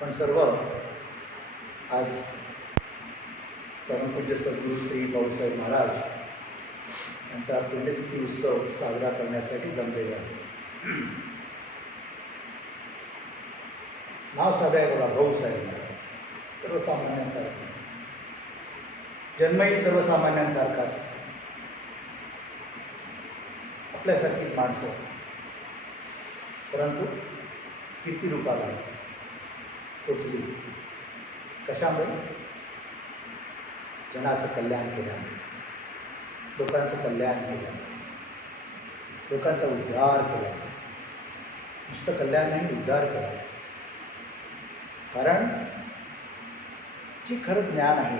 आपण सर्व आज परमपूज्य सद्गुरू श्री भाऊसाहेब महाराज यांचा पुण्यतिथी उत्सव साजरा करण्यासाठी जमलेले आहे. नाव साधं आहे बघा, भाऊसाहेब महाराज. सर्वसामान्यांसारखं, जन्मही सर्वसामान्यांसारखाच, आपल्यासारखीच माणसं, परंतु कीर्तिरूपाला पोचली. कशामुळे? जनाचं कल्याण केल्यामुळे, लोकांचं कल्याण केलं, लोकांचा उद्धार केला. नुसतं कल्याण नाही, उद्धार केला. कारण जी खरं ज्ञान आहे,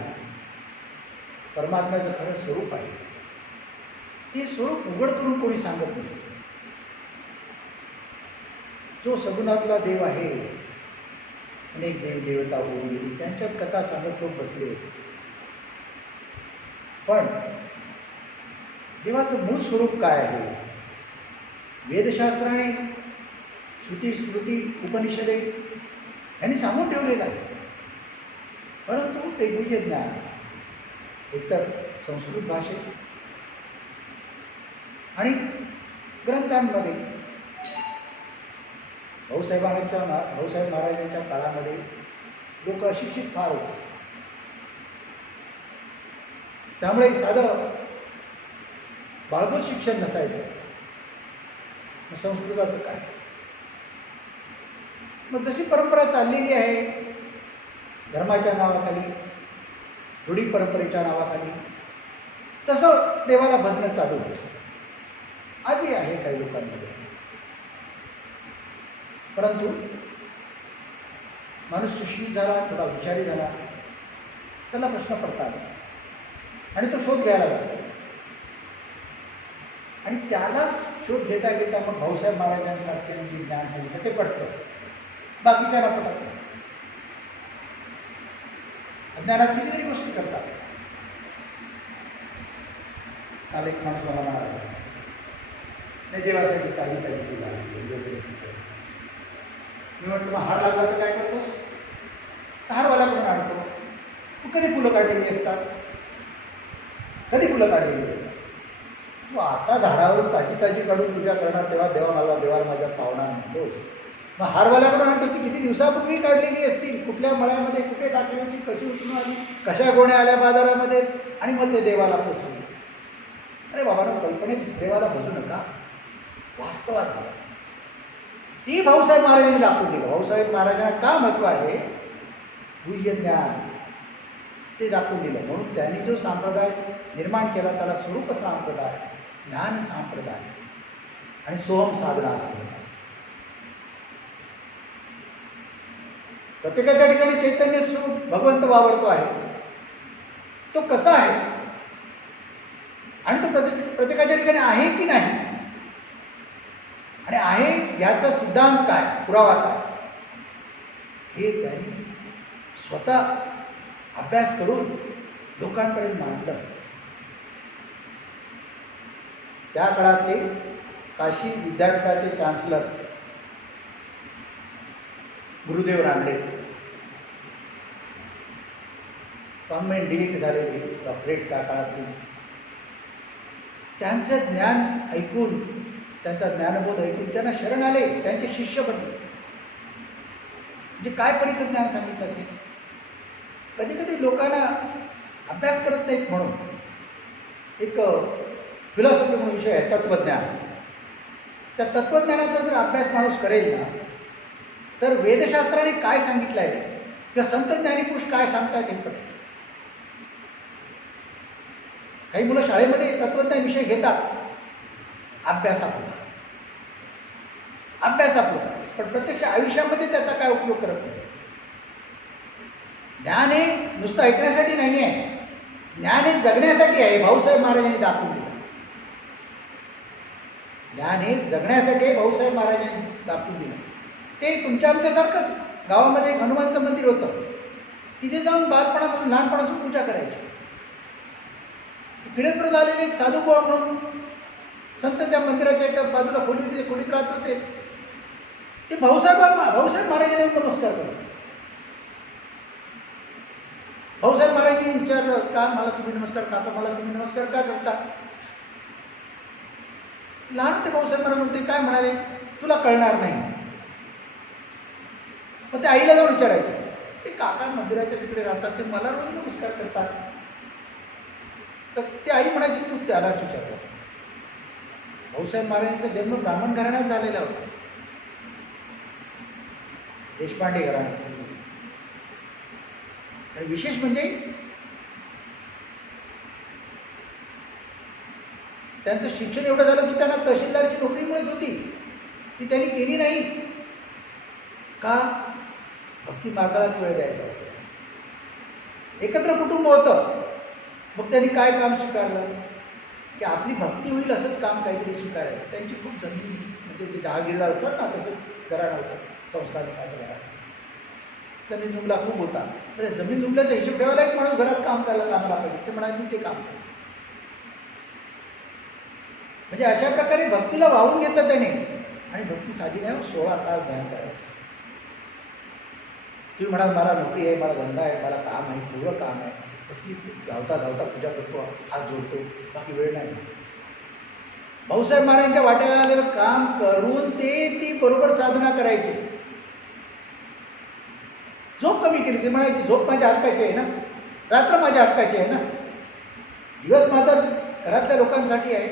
परमात्म्याचं खरं स्वरूप आहे, ते स्वरूप उघड करून कोणी सांगत नसते. जो सगुणातला देव आहे, अनेक देव देवता होऊन गेली, त्यांच्यात कथा सांगत लोक बसले होते. पण देवाचं मूळ स्वरूप काय आहे? वेदशास्त्राने, श्रुती स्मृती उपनिषदे यांनी सांगून ठेवलेलं आहे. परंतु ते गुह्य ज्ञान एकतर संस्कृत भाषेत आणि ग्रंथांमध्ये, भाऊसाहेब महाराजांच्या काळामध्ये लोक अशिक्षित फार होते. त्यामुळे साधं बाळगून शिक्षण नसायचं. मग संस्कृताचं काय? मग जशी परंपरा चाललेली आहे, धर्माच्या नावाखाली, रूढी परंपरेच्या नावाखाली, तसं देवाला भजणं चालू होतं. आजही आहे काही लोकांमध्ये. परंतु माणूस सुशील झाला, थोडा विचारी झाला, त्याला प्रश्न पडतात आणि तो शोध घ्यायला लागतो. आणि त्यालाच शोध घेता घेता मग भाऊसाहेब महाराजांसारखे जे ज्ञान सांगितलं ते पडतं, बाकीच्याला पटत नाही. अज्ञानात कितीतरी गोष्टी करतात. काल एक माणूस मला म्हणाला, नाही देवासाठी काही केलं. मी म्हटलं, मग हार लागला तर काय करतोस? हारवाल्याकडून आणतो. तू कधी फुलं काढलेली असतात? कधी फुलं काढलेली असतात? तू आता झाडावरून ताजी ताजी काढून पूजा करणार, तेव्हा देवा माझ्या पावणार म्हणतोस. मग हारवाल्याकडून आणतो ती किती दिवसापूर्वी काढलेली असतील, कुठल्या मळ्यामध्ये कुठे टाकली होती, कशी उचलून आली, कशा गोण्या आल्या बाजारामध्ये, आणि मग ते देवाला पोचवली. अरे बाबांनो, कल्पनेत देवाला भजू नका, वास्तवात बघा. ती भाऊसाहेब महाराजांनी दाखवून दिलं. भाऊसाहेब महाराजांना का महत्त्व आहे? गुह्य ज्ञान ते दाखवून दिलं. म्हणून त्यांनी जो संप्रदाय निर्माण केला त्याला स्वरूप संप्रदाय, ज्ञान संप्रदाय आणि सोहम साधना असं म्हणतात. प्रत्येकाच्या ठिकाणी चैतन्य स्वरूप भगवंत वावरतो आहे. तो कसा आहे आणि तो प्रत्येकाच्या ठिकाणी आहे की नाही, आणि आहे याचा सिद्धांत काय, पुरावा काय, हे त्यांनी स्वतः अभ्यास करून लोकांपर्यंत मांडलं. त्या काळातले काशी विद्यापीठाचे chancellor Gurudev Ranade, convent delete झालेली डॉक्टरेट त्या काळातली, त्यांचं ज्ञान ऐकून, त्यांचा ज्ञानबोध ऐकून त्यांना शरण आले, त्यांचे शिष्य बनले. म्हणजे काय परीचं ज्ञान सांगितलं असेल. कधी कधी लोकांना अभ्यास करत नाहीत म्हणून एक फिलॉसॉफी म्हणून विषय आहे, तत्त्वज्ञान. त्या तत्त्वज्ञानाचा जर अभ्यास माणूस करेल ना, तर वेदशास्त्राने काय सांगितलं आहे किंवा संत ज्ञानीपुरुष काय सांगतात हे पटेल. काही मुलं शाळेमध्ये तत्त्वज्ञान विषय घेतात, अभ्यासापुरता, पण प्रत्यक्ष आयुष्यामध्ये त्याचा काय उपयोग करत नाही. ज्ञान हे नुसतं ऐकण्यासाठी नाही आहे, ज्ञान हे जगण्यासाठी आहे. भाऊसाहेब महाराजांनी दाखवून दिलं. ज्ञान हे जगण्यासाठी आहे, भाऊसाहेब महाराजांनी दाखवून दिलं. ते तुमच्या आमच्यासारखंच गावामध्ये एक हनुमानचं मंदिर होतं. तिथे जाऊन बालपणापासून, लहानपणापासून पूजा करायची. फिरत आलेले एक साधू बुवा म्हणून संत त्या मंदिराच्या एका बाजूला खोलीत राहत होते. ते भाऊसाहेब महाराजांना नमस्कार करतात. भाऊसाहेबांनी विचारलं, का मला तुम्ही नमस्कार, काका मला तुम्ही नमस्कार का करता? लहान होते भाऊसाहेब, मला म्हणते काय म्हणाले, तुला कळणार नाही. मग ते आईला जाऊन विचारायचे, ते काका मंदिराच्या तिकडे राहतात, ते मला रोज नमस्कार करतात. तर ते आई म्हणायची, तू त्यालाच विचारलं. भाऊसाहेब महाराजांचा जन्म ब्राह्मण घराण्यात झालेला होता, देशपांडे घराण्यात. आणि विशेष म्हणजे त्यांचं शिक्षण एवढं झालं की त्यांना तहसीलदारची नोकरी मिळत होती, ती त्यांनी केली नाही. का? भक्ती मार्गालाच वेळ द्यायचा होता. एकत्र कुटुंब होतं, मग त्यांनी काय काम स्वीकारलं की आपली भक्ती होईल असंच काम काहीतरी स्वीकारायचं. त्यांची खूप जमीन, म्हणजे ते जहागीरदार असतात ना, तसं घराणं होतं संस्थानिकाचं घराणं. जमीन जुमला खूप होता. म्हणजे जमीन जुमल्याचा हिशोब ठेवायला एक माणूस घरात काम करायला कामाला पाहिजे. ते म्हणाले, मी ते काम करतो. म्हणजे अशा प्रकारे भक्तीला वाहून घेतलं त्याने. आणि भक्ती साधी नाही, 16 तास ध्यान करायचं. तुम्ही म्हणाल मला नोकरी आहे, मला धंदा आहे, मला काम आहे, केवढं काम आहे, कसली धावता धावता पूजा करतो, हात जोडतो, बाकी वेळ नाही. भाऊसाहेब महाराजांच्या वाट्याला आलेलं काम करून ती बरोबर साधना करायची. झोप कमी केली. ते म्हणायची, झोप माझ्या हक्काची आहे ना, रात्र माझ्या हक्काची आहे ना, दिवस माझा घरातल्या लोकांसाठी आहे,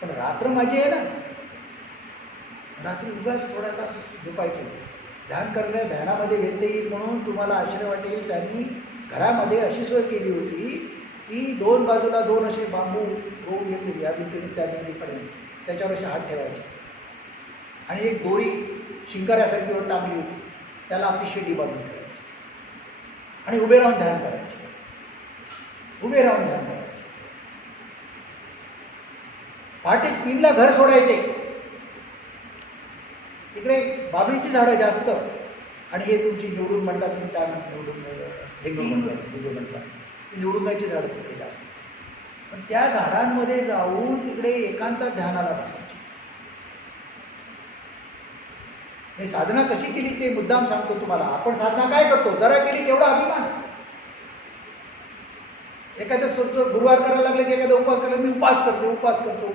पण रात्र माझी आहे ना. रात्री उगाच थोडा तास झोपायची. ध्यान करणे, ध्यानामध्ये व्यत्यय येईल म्हणून तुम्हाला आश्चर्य वाटेल, त्यांनी घरामध्ये अशी सोय केली होती की 2 बाजूला 2 असे बांबू रोवून घेतलेली, या भिंतीतून त्या भिंतीपर्यंत, त्याच्यावर असे हात ठेवायचे. आणि एक दोरी शिंगाऱ्यासारखी वर टांगली होती, त्याला आपली शेटी बांधून ठेवायची. आणि उभे राहून ध्यान करायचे. उभे राहून ध्यान करायचे. पहाटे 3ला घर सोडायचे. तिकडे बाबळीची झाडं जास्त, आणि हे तुमची निवडून म्हणतात, तुम्ही काय म्हणता, निवडून हेंगू म्हणतात, निवडून म्हणतात, ती निवडूंगाची झाडं तिकडे जास्त. पण त्या झाडांमध्ये जाऊन तिकडे एकांतात ध्यानाला बसायची. मी साधना कशी केली ते मुद्दाम सांगतो तुम्हाला. आपण साधना काय करतो, जरा केली केवढा अभिमान. एखाद्या गुरुवार करायला लागले की एखादा उपवास करायला, मी उपास करतो,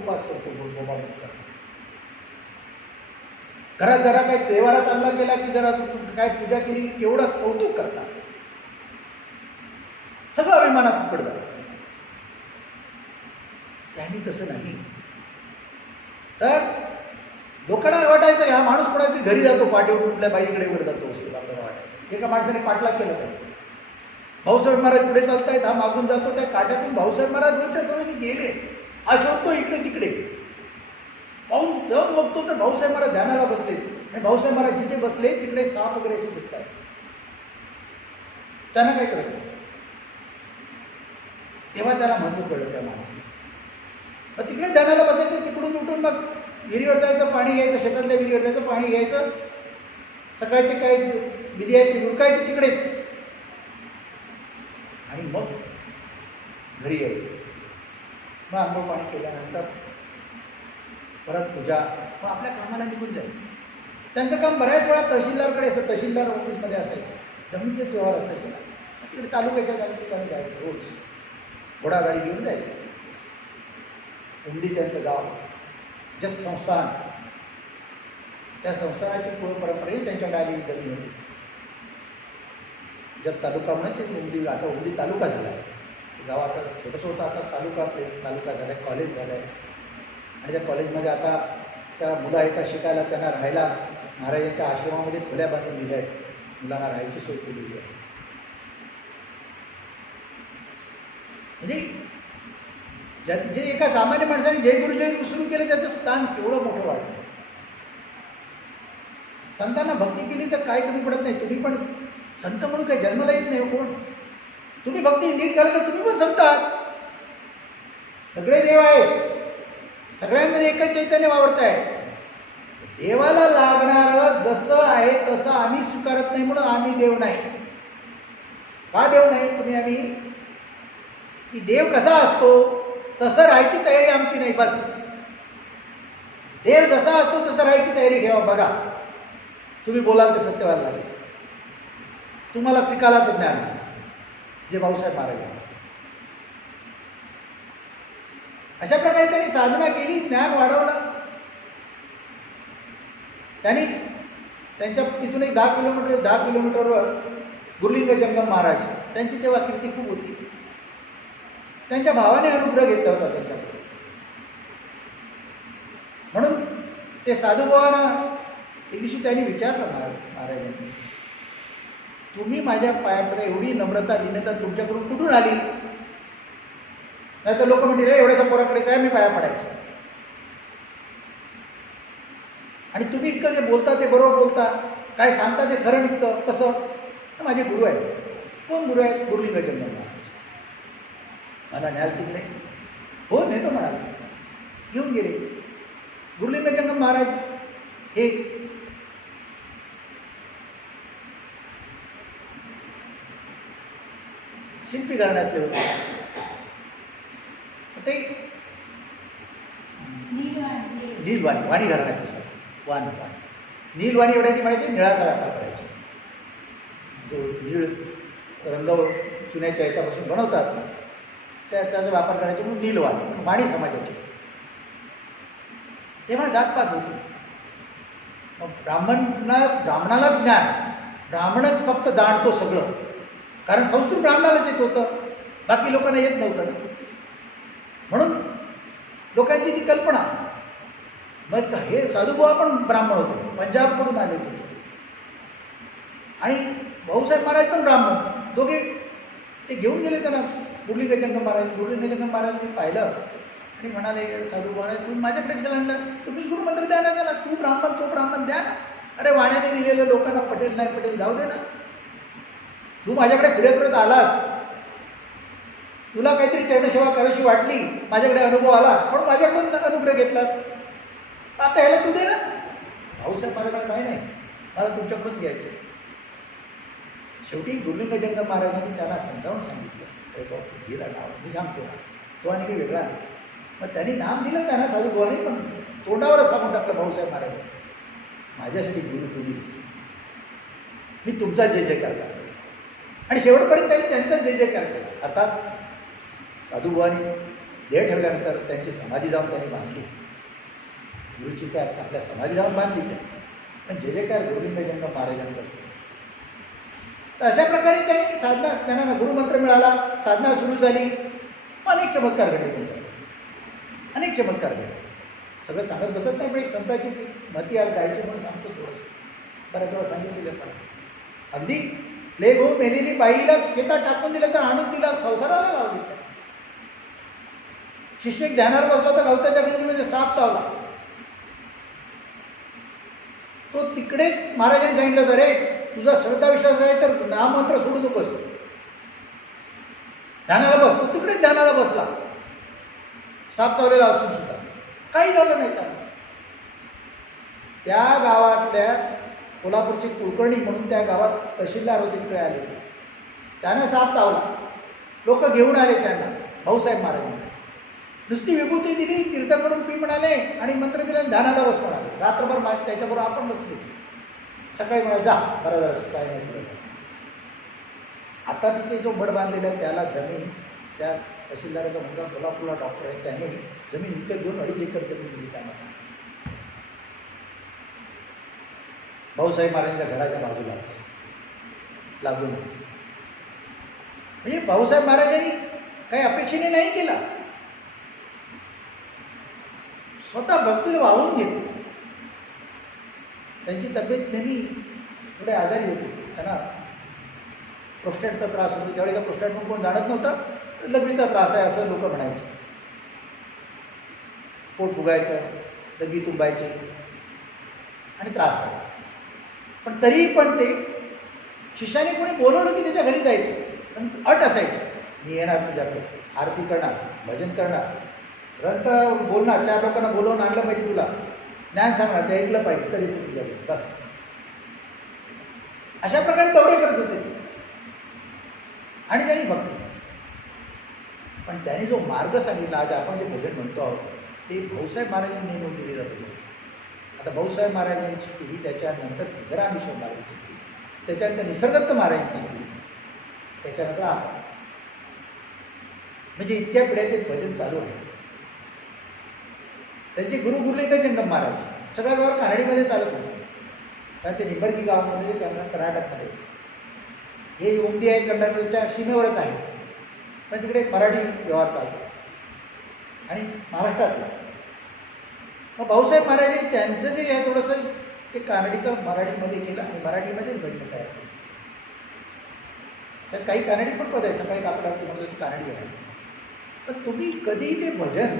घरात जरा काही देवाला चांगला केला की जरा काय पूजा केली, केवढं कौतुक करतात. सगळं अभिमानात पुढे जातं. त्यांनी तसं नाही. तर लोकांना वाटायचं हा माणूस कोणातरी घरी जातो, पाठी उठून कुठल्या बाईकडे वर जातो, असं आपल्याला वाटायचं. एका माणसाने पाठलाग केला त्यांचं. भाऊसाहेब महाराज पुढे चालतायत, हा मागून जातो. त्या काट्यातून भाऊसाहेब महाराज रोजच्या सवयीने गेले. हा शोधतो इकडे तिकडे, पाहून जाऊन बघतो तर भाऊसाहेब महाराज ध्यानाला बसले. आणि भाऊसाहेब महाराज जिथे बसले तिकडे साप वगैरे असे दिसत आहेत. त्यानं काय करत, तेव्हा त्याला म्हणून कळलं त्या माणसाने. मग तिकडे ध्यानाला बसायचं. तिकडून उठून मग विहिरीवर जायचं, पाणी घ्यायचं, शेतातल्या विहिरीवर जायचं, पाणी घ्यायचं. सकाळचे काय विधी आहे ती उरकायची तिकडेच, आणि मग घरी यायचं. मग आंघोळ पाणी केल्यानंतर परत पूजा, मग आपल्या कामाला निघून जायचं. त्यांचं काम बऱ्याच वेळा तहसीलदारकडे असं, तहसीलदार ऑफिसमध्ये असायचं, जमिनीचेच व्यवहार असायचे ना. तिकडे तालुक्याच्या ठिकाणी जायचं रोज, घोडागाडी घेऊन जायचं. उमदी त्यांचं गाव, जत संस्थान, त्या संस्थानाची परंपरेने त्यांच्याकडे आलेली जमीन होती. जत तालुका म्हणून ते उमदी, आता उमदी तालुका झाला आहे. गाव आता छोटंसं होतं, आता तालुका झाला आहे, कॉलेज झालं आहे. आणि त्या कॉलेजमध्ये आता त्या मुलं येतात शिकायला, त्यांना राहायला महाराजांच्या आश्रमामध्ये खोल्या बांधून दिल्या आहेत, मुलांना राहायची सोय केलेली आहे. म्हणजे जे एका सामान्य माणसाने जय गुरु जय गुरु सुरू केले, त्याचं स्थान केवढं मोठं वाटतं. संतांना भक्ती केली तर काय कमी पडत नाही. तुम्ही पण संत म्हणून काही जन्माला येत नाही कोण. तुम्ही भक्ती नीट करा तर तुम्ही पण संत आहात. सगळे देव आहेत, सगळ्यांमध्ये एकच चैतन्य वावरत आहे. देवाला लागणारं जसं आहे तसं आम्ही स्वीकारत नाही म्हणून आम्ही देव नाही. का देव नाही तुम्ही आम्ही, की देव कसा असतो तसं राहायची तयारी आमची नाही. बस देव जसा असतो तसं राहायची तयारी ठेवा. बघा तुम्ही बोलाल तर सत्य व्हायला लागेल. तुम्हाला त्रिकालाचं ज्ञान, जे भाऊसाहेब महाराज आहेत. अशा प्रकारे त्यांनी साधना केली, ज्ञान वाढवलं. त्यांनी त्यांच्या तिथून एक 10 किलोमीटरवर गुरुलिंग जंगम महाराज, त्यांची तेव्हा कीर्ती खूप होती. त्यांच्या भावाने अनुग्रह घेतला होता त्यांच्याकडे. म्हणून ते साधूभावांना एक दिवशी त्यांनी विचारलं महाराजांनी, तुम्ही माझ्या पायाकडे एवढी नम्रता लिनता तुमच्याकडून कुठून आली? नाही तर लोक म्हणतील एवढ्याशा पोराकडे काय मी पाया पडायचं. आणि तुम्ही इतकं जे बोलता ते बरोबर बोलता, काय सांगता ते खरं निघतं. कसं? माझे गुरु आहेत. कोण गुरु आहेत? गुरुलिंग जंगम महाराज. मला न्याल तिकडे? हो नेतो म्हणाले. घेऊन गेले. गुरुलिंग जंगम महाराज हे शिल्पी घराण्यातले होते. ते वाणी घराण्यातले सर वाणी नीलवाणी एवढ्या ती म्हणायची निळाचा व्यापार करायचे. जो नीळ रंग चुन्याच्या ह्याच्यापासून बनवतात त्याचा वापर करायचे म्हणून नीलवाणी, वाणी समाजाची. तेव्हा जातपात होती. मग ब्राह्मणाला ज्ञान, ब्राह्मणच फक्त जाणतो सगळं, कारण संस्कृत ब्राह्मणालाच येत होतं, बाकी लोकांना येत नव्हतं ना. म्हणून लोकांची ती कल्पना. मग हे साधूबुवा पण ब्राह्मण होते, पंजाबकडून आले होते. आणि भाऊसाहेब महाराज पण ब्राह्मण, दोघे. ते घेऊन गेले त्यांना गुरुलिंग जंगम महाराज. गुरुलिंग जंगम महाराजांनी पाहिलं आणि म्हणाले, साधूबुवा तुम्ही माझ्याकडे कशाला आणलं? तुम्हीच गुरुमंत्र द्या ना त्याला. तू ब्राह्मण तो ब्राह्मण द्या ना. अरे वाण्याने दिलेलं लोकांना पटेल नाही पटेल जाऊ दे ना. तू माझ्याकडे फिरत आलास, तुला काहीतरी चरणसेवा करायची वाटली, माझ्याकडे अनुभव आला म्हणून माझ्याकडून अनुग्रह घेतलास. आता ह्याला तू दे ना. भाऊसाहेब महाराजांना काय नाही, मला तुमच्याकडूनच घ्यायचं. शेवटी गुरुलिंग जंगम महाराजांनी त्यांना समजावून सांगितलं, अरे बाबा तू गेला नाव मी सांगतो ना, तो आणि काही वेगळा नाही. मग त्यांनी नाम दिलं त्यांना साधूभावाने, पण तोंडावरच सांगून टाकलं भाऊसाहेब महाराज, माझ्यासाठी गुरु तुम्हीच, मी तुमचा जय जयकार करतो. आणि शेवटपर्यंत त्यांनी त्यांचा जय जयकार केला. अर्थात साधूभावानी देह ठेवल्यानंतर त्यांची समाधी जाऊन त्यांनी बांधली. गुरुची त्या आपल्या समाधी जाऊन बांधली त्या, पण जय जयकार गुरुलिंग जंगम महाराजांचाच केला. तर अशा प्रकारे त्यांनी साधना, त्यांना गुरुमंत्र मिळाला, साधना सुरू झाली. अनेक चमत्कार घडले त्यांच्याकडे, अनेक चमत्कार घडले. सगळं सांगत बसत नाही, पण एक संतांची मती आज गायची म्हणून सांगतो थोडंसं. बऱ्याच वेळा सांगितलेलं पण अगदी प्लेग होऊन मेलेली बाईला शेतात टाकून दिलं तर आणून तिला संसाराला लावली. शिष्य एक ध्यानावर बसला होता, गवताच्या गंजीमध्ये साप चावला. तो तिकडेच महाराजांनी सांगितलं तर, रे तुझा श्रद्धा विश्वास आहे तर नाममंत्र सोडू नकोस, ध्यानाला बस. तो तिकडेच ध्यानाला बसला, साप चावलेला असून सुद्धा काही झालं नाही त्याला. त्या गावातल्या कोल्हापूरची कुलकर्णी म्हणून त्या गावात तहसीलदार होते, तिकडे आले होते. त्यांना साप चावला, लोक घेऊन आले त्यांना भाऊसाहेब महाराजांना. नुसती विभूती दिली, तीर्थ करून पी म्हणाले आणि मंत्र दिले, ध्यानाला बस म्हणाले. रात्रभर त्याच्याबरोबर आपण बसले. सकाळी म्हणाले जा बरं जरा काय नाही पुढे. आता तिथे जो मठ बांधलेला आहे त्याला जमीन, त्या तहसीलदाराचा मुलगा कोल्हापूरला डॉक्टर आहे, त्याने जमीन विकत घेऊन 2.5 एकर जमीन दिली त्यांना, भाऊसाहेब महाराजांच्या घराच्या बाजूलाच लागूनच. म्हणजे भाऊसाहेब महाराजांनी काही अपेक्षेने नाही केला, स्वतः भक्तीला वाहून घेतली. त्यांची तब्येत नेहमी थोडे आजारी होती, त्यांना प्रोस्टेटचा त्रास होतो. त्यावेळी का प्रोस्टेट म्हणून कोण जाणत नव्हतं, लघवीचा त्रास आहे असं लोक म्हणायचे. पोट फुगायचं, लघवी तुंबायची आणि त्रास व्हायचा. पण तरी पण ते शिष्याने कोणी बोलवलं की त्याच्या घरी जायचे, पण अट असायची, मी येणार तुझ्याकडे, आरती करणार, भजन करणार, ग्रंथ बोलणार, 4 लोकांना बोलवून आणलं पाहिजे, तुला ज्ञान सांगणार, ते ऐकलं पाहिजे, तरी तू तुझ्याकडे बस. अशा प्रकारे दौरे करत होते ते. आणि त्यांनी भक्ती, पण त्यांनी जो मार्ग सांगितला, आज आपण जे भजन म्हणतो आहोत ते भाऊसाहेब महाराजांनी नेमून दिलेलं होतं. आता भाऊसाहेब महाराजांची पिढी, त्याच्यानंतर सिद्धरामेश्वर महाराजांची पिढी, त्याच्यानंतर निसर्गदत्त महाराजांची पिढी, त्याच्यानंतर आपण. म्हणजे इतक्या पिढ्या ते भजन चालू आहे. त्यांचे गुरु गुरुलिंग जंगम महाराज सगळा व्यवहार कानडीमध्ये चालत होता. कारण ते निंबर्गी गावामध्ये कर्नाटकमध्ये, हे उमदी आहे कर्नाटकच्या सीमेवरच आहे, पण तिकडे मराठी व्यवहार चालतो आणि महाराष्ट्रात. मग भाऊसाहेब महाराजांनी त्यांचं जे आहे थोडंसं ते कानडीचं मराठीमध्ये केलं आणि मराठीमध्येच भजन तयार केलं. त्यात काही कानडी पण पद आहे, सकाळी आपल्याला म्हणतो की कानडी आहे. पण तुम्ही कधीही ते भजन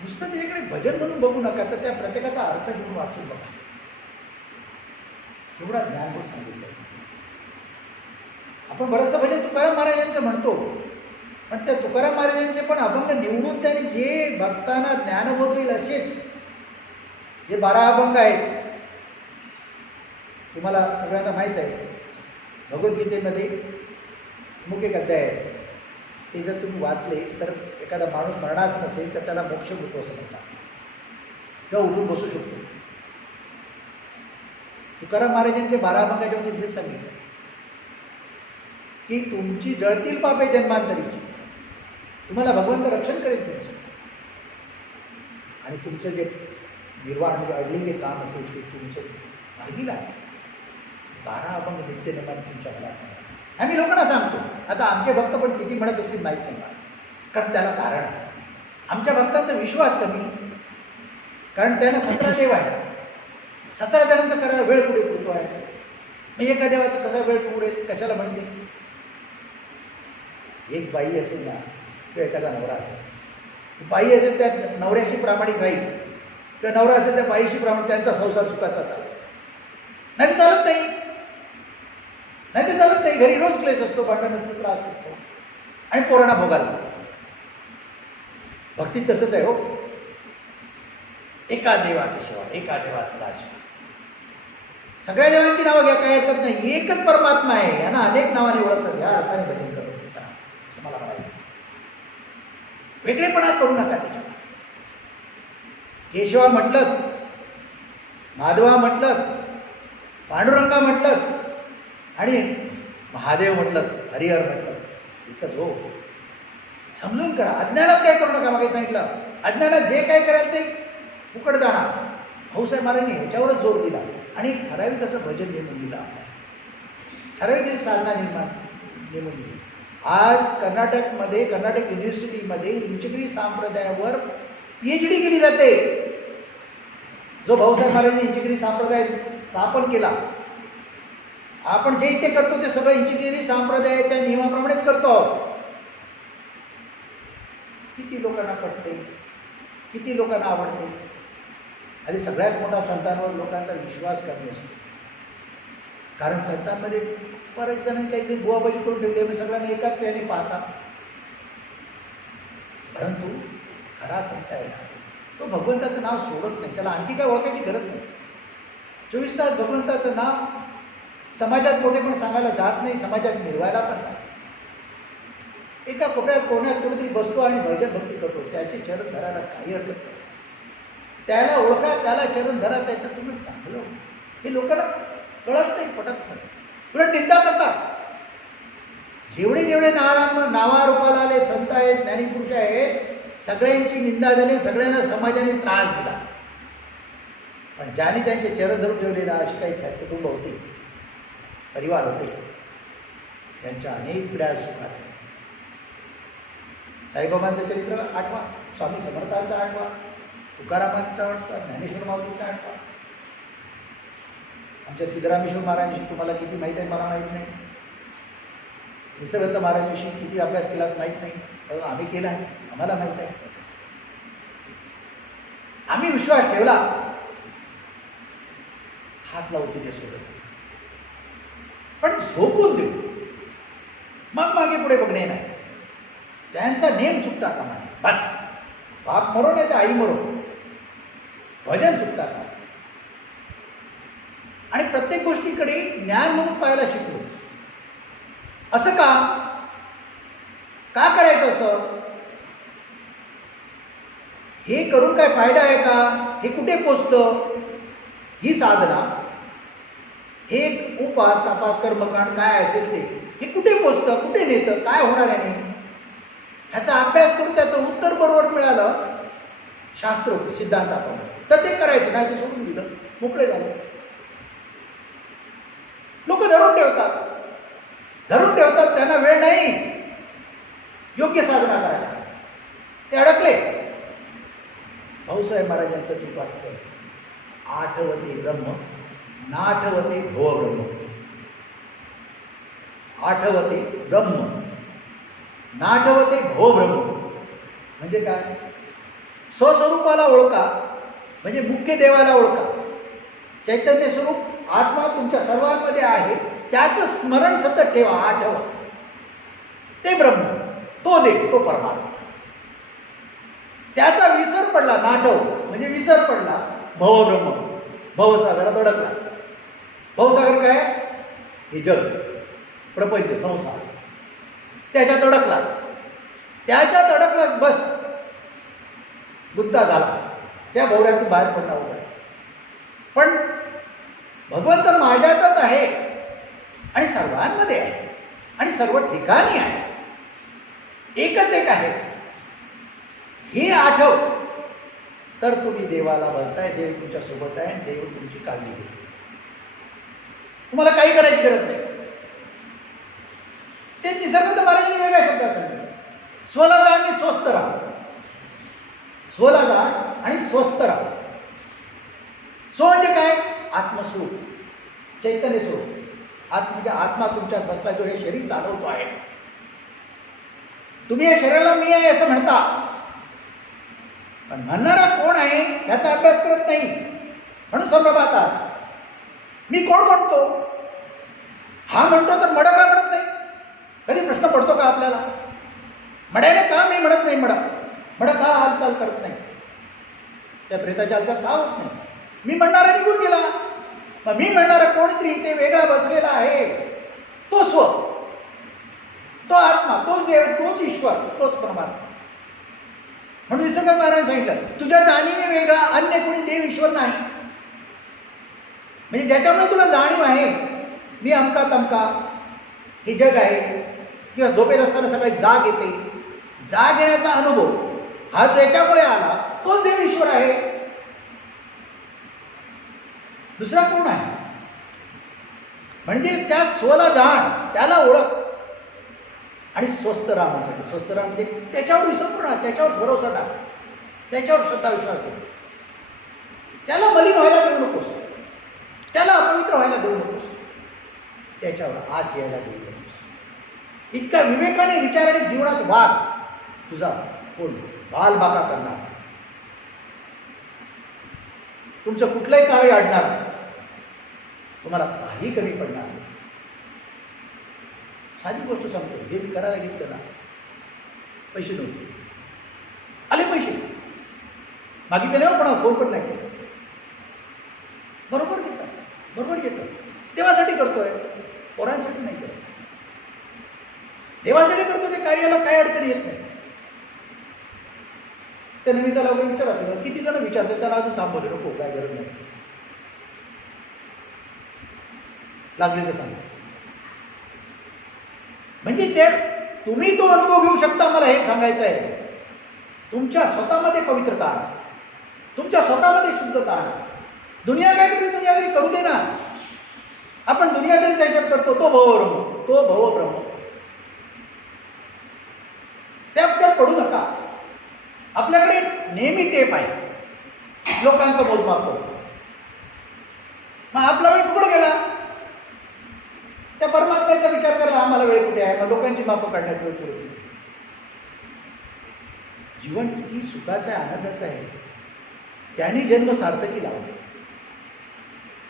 नुसतं त्याच्याकडे भजन म्हणून बघू नका, तर त्या प्रत्येकाचा अर्थ घेऊन वाचून बघा. एवढा ज्ञानभूत सांगितलं. आपण बरंचसं भजन तुकाराम महाराजांचं म्हणतो, पण त्या तुकाराम महाराजांचे पण अभंग निवडून त्यांनी जे भक्तांना ज्ञानबोध होईल असेच जे 12 अभंग आहेत. तुम्हाला सगळ्यांना माहीत आहे, भगवद्गीतेमध्ये मुख्य एक अध्याय आहे, ते जर तुम्ही वाचले तर एखादा माणूस मरणास नसेल तर त्याला मोक्ष मिळतो असं म्हणतात, किंवा उठून बसू शकतो. तुकाराम महाराजांनी ते 12 अभंगाच्यामध्ये हेच सांगितलं की तुमची जळतील पापे जन्मांतरीची, तुम्हाला भगवंत रक्षण करेल तुमचं, आणि तुमचं जे निर्वाण म्हणजे अडलेले काम असेल ते तुमचं मार्गी लागेल. 12 अभंग नित्यनेमाने तुमच्या मनात. आम्ही लोकांना सांगतो, आता आमचे भक्त पण किती म्हणत असतील माहीत नाही मला, कारण त्याला कारण आहे. आमच्या भक्तांचा विश्वास कमी, कारण त्यांना 17 देव आहे. 17 देवांचा करायला वेळ पुढे पुरतो आहे. मग एका देवाचा कसा वेळ पुरेल, कशाला म्हणते. एक बाई असेल ना किंवा एखादा नवरा असेल, बाई असेल त्या नवऱ्याशी प्रामाणिक राहील, किंवा नवरा असेल त्या बाईशी प्रामाणिक, त्यांचा संसार सुखाचा चालतो. नाही चालत नाही, नाही ते चालत नाही. घरी रोज क्लेश असतो, भांडण असतो, त्रास असतो, आणि पोरांना भोगायला. भक्तीत तसंच आहे हो. एका देवाचे शिवा, एका देवा सदाशिवा. सगळ्या देवांची नावं घ्या, काय हरकत नाही. एकच परमात्मा आहे, यांना अनेक नावाने ओळखतात. ह्या अर्थाने भजन करत होता असं मला म्हणायचं. वेगळेपणा करू नका त्याच्यामध्ये. केशवा म्हटलं, माधवा म्हटलं, पांडुरंगा म्हटलं, आणि महादेव म्हटलं, हरिहर म्हटलं, एकच हो. समजून करा. अज्ञानात काय करू नका. मागे सांगितलं, अज्ञानात जे काय कराल ते फुकट जाणार. भाऊसाहेब महाराजांनी ह्याच्यावरच जोर दिला आणि ठराविक असं भजन नेमून दिलं आपल्याला, ठराविक साधना नेमून दिली. आज कर्नाटकमध्ये, कर्नाटक युनिव्हर्सिटीमध्ये इंचगिरी संप्रदायावर PhD केली जाते. जो भाऊसाहेब महाराजांनी इंचगिरी संप्रदाय स्थापन केला. आपण जे इथे करतो ते सगळं इंचगिरी संप्रदायाच्या नियमाप्रमाणेच करतो आहोत. किती लोकांना पटते, किती लोकांना आवडते. आणि सगळ्यात मोठा संतांवर लोकांचा विश्वास कमी असतो, कारण संतांमध्ये बरेच जणांनी काहीतरी बुवाबाजी करून ठेवली. मी सगळ्यांना एकाच याने पाहता. परंतु खरा संत आहे ना, तो भगवंताचं नाव सोडत नाही. त्याला आणखी काय ओळखायची गरज नाही. 24 तास भगवंताचं नाव समाजात मोठेपण सांगायला जात नाही, समाजात मिरवायला पण जात. एका कोपऱ्यात कोण्यात कुठेतरी बसतो आणि भजन भक्ती करतो. त्याचे चरण धरायला काही हरकत नाही. त्याला ओळखा, त्याला चरण धरा, त्याचं तुम्ही चांगलं. हे लोकांना कळत नाही, पटत नाही, उलट निंदा करतात. जेवढे जेवढे नावारूपाला आले संत आहेत, ज्ञानीपुरुष आहेत, सगळ्यांची निंदा झाली, सगळ्यांना समाजाने त्रास दिला. पण ज्याने त्यांचे चरण धरून ठेवले ना, अशी काही कुटुंब होती, परिवार होते, त्यांच्या अनेक पिढ्या सुखात आहेत. साईबाबांचं चरित्र आठवा, स्वामी समर्थांचा आठवा, तुकारामांचा आठवा, ज्ञानेश्वर माऊलीचा आठवा. आमच्या सिद्धरामेश्वर महाराजांविषयी तुम्हाला किती माहीत आहे मला माहीत नाही. निसर्गदत्त महाराजांविषयी किती अभ्यास केला माहीत नाही, पण आम्ही केला आहे, आम्हाला माहीत आहे. आम्ही विश्वास ठेवला, हात लावू तिथे सोडत, पण झोपून देऊ, मग मागे पुढे बघणे नाही. त्यांचा नेम चुकता कामा नये. बस, बाप मरो नाही तर आई मरो, भजन चुकता कामा. आणि प्रत्येक गोष्टीकडे ज्ञान म्हणून पाहायला शिकलो. असं का करायचं असं? हे करून काय फायदा आहे का? हे कुठे पोचतं? ही साधना, हे उपास, तपास, कर्मकांड काय असेल ते, हे कुठे पोचतं, कुठे नेतं, काय होणार आहे? ह्याचा अभ्यास करून त्याचं उत्तर बरोबर मिळालं शास्त्रोक्त सिद्धांताप्रमाणे तर ते करायचं, नाही ते सोडून दिलं, मोकळे झाले. लोक धरून ठेवतात, त्यांना वेळ नाही योग्य साधना करायला, ते अडकले. भाऊसाहेब महाराजांचं एक वाक्य आहे, आठवते ब्रह्म नाठवते भो ब्रह्म. आठवते ब्रह्म नाठवते भो ब्रह्म म्हणजे काय? स्वस्वरूपाला ओळखा म्हणजे मुख्य देवाला ओळखा. चैतन्य स्वरूप आत्मा तुमच्या सर्वांमध्ये आहे, त्याचं स्मरण सतत ठेवा, आठवा. ते ब्रह्म, तो देव, तो परमात्मा. त्याचा विसर पडला, नाठव म्हणजे विसर पडला, भवब्रह्म, भवसागरात अडकलास. भवसागर काय? हे जग, प्रपंच, संसार, त्याच्यात अडकलास. त्याच्यात अडकलास, बस गुत्ता झाला, त्या भवऱ्यातून बाहेर पडला वगैरे. पण भगवंत माझ्यातच आहे आणि सर्वांमध्ये आहे आणि सर्व ठिकाणी आहे, एकच एक आहे, हे आठव तर तुम्ही देवाला बसताय, देव तुमच्या सोबत आहे, देव तुमची काळजी घेतो. तुम्हाला काही करायची गरज नाही. ते निसर्गदत्त महाराजांनी वेगळ्या शब्दात सांगितलं, स्वला जा आणि स्वस्थ राहा. स्वला जा आणि स्वस्थ राहा. स्व म्हणजे काय? आत्मस्वरूप, चैतन्य स्वरूप. म्हणजे आत्मा तुमच्यात बसला, जो हे शरीर चालवतो आहे. तुम्ही या शरीराला मी आहे असं म्हणता, पण म्हणणारा कोण आहे याचा अभ्यास करत नाही. म्हणून संभ्रमात मी कोण म्हणतो, हा म्हणतो तर मड का म्हणत नाही? कधी प्रश्न पडतो का आपल्याला? मड्याने का मी म्हणत नाही? मड का हालचाल करत नाही? त्या प्रेताची हालचाल का होत नाही? मी म्हणणारा निघून गेला. मग मी म्हणणारा कोणतरी इथे वेगळा बसलेला आहे, तो स्व, तो आत्मा, तोच देव, तोच ईश्वर, तोच परमात्मा. म्हणून निसर्गदत्त महाराज सांगितलं, तुझ्या जाणीवे वेगळा अन्य कोणी देव ईश्वर नाही. म्हणजे ज्याच्यामुळे तुला जाणीव आहे मी अमका तमका, हे जग आहे, किंवा झोपेत असताना सकाळी जाग येते, जाग येण्याचा अनुभव हा ज्याच्यामुळे आला तोच देव ईश्वर आहे. दुसरा कोण आहे? म्हणजे त्या स्वला जाण, त्याला ओळख आणि स्वस्थ राहा. म्हणसाठी स्वस्थ राहा म्हणजे त्याच्यावर विसरून राहा, त्याच्यावर भरोसा टाक, त्याच्यावर श्रद्धा विश्वास ठेव. त्याला मलिन व्हायला देऊ नकोस, त्याला अपवित्र व्हायला देऊ नकोस, त्याच्यावर आज यायला देऊ नकोस. इतका विवेकाने विचाराने जीवनात वाग, तुझा कोण बालबाका करणार नाही. तुमचं कुठलंही कार्य अडणार नाही, तुम्हाला काही कमी पडणार नाही. साधी गोष्ट सांगतो, हे मी करायला घेतलं ना, पैसे नव्हते, आले पैसे, मागितले नाही, पण फोन पण नाही केला. बरोबर घेतात, बरोबर घेतात. देवासाठी करतोय, पोरांसाठी नाही करत. देवासाठी करतो ते कार्याला काही अडचण येत नाही. त्या निमित्ताला वगैरे विचारत, किती जण विचारतात, त्याला अजून थांबवले, नको काय गरज नाही, लागले ते सांगा. म्हणजे ते तुम्ही तो अनुभव घेऊ शकता. मला हे सांगायचं आहे, तुमच्या स्वतःमध्ये पवित्रता आणा, तुमच्या स्वतःमध्ये शुद्धता आणा. दुनिया काय करते? दुनियादारी करू दे ना. आपण दुनियादारीचा हिशोब करतो, तो भवब्रह्म, तो भवब्रह्म. त्यात पडू नका. आपल्याकडे नेहमी टेप आहे, लोकांचं मोजमाप करतो. मग आपला वेळ पुढे गेला, त्या परमात्म्याचा विचार करायला आम्हाला वेळ कुठे आहे? मग लोकांची मापं काढण्यात वेळ पुढे. जीवन किती सुखाचं आहे, आनंदाचं आहे. त्याने जन्म सार्थकी लावला.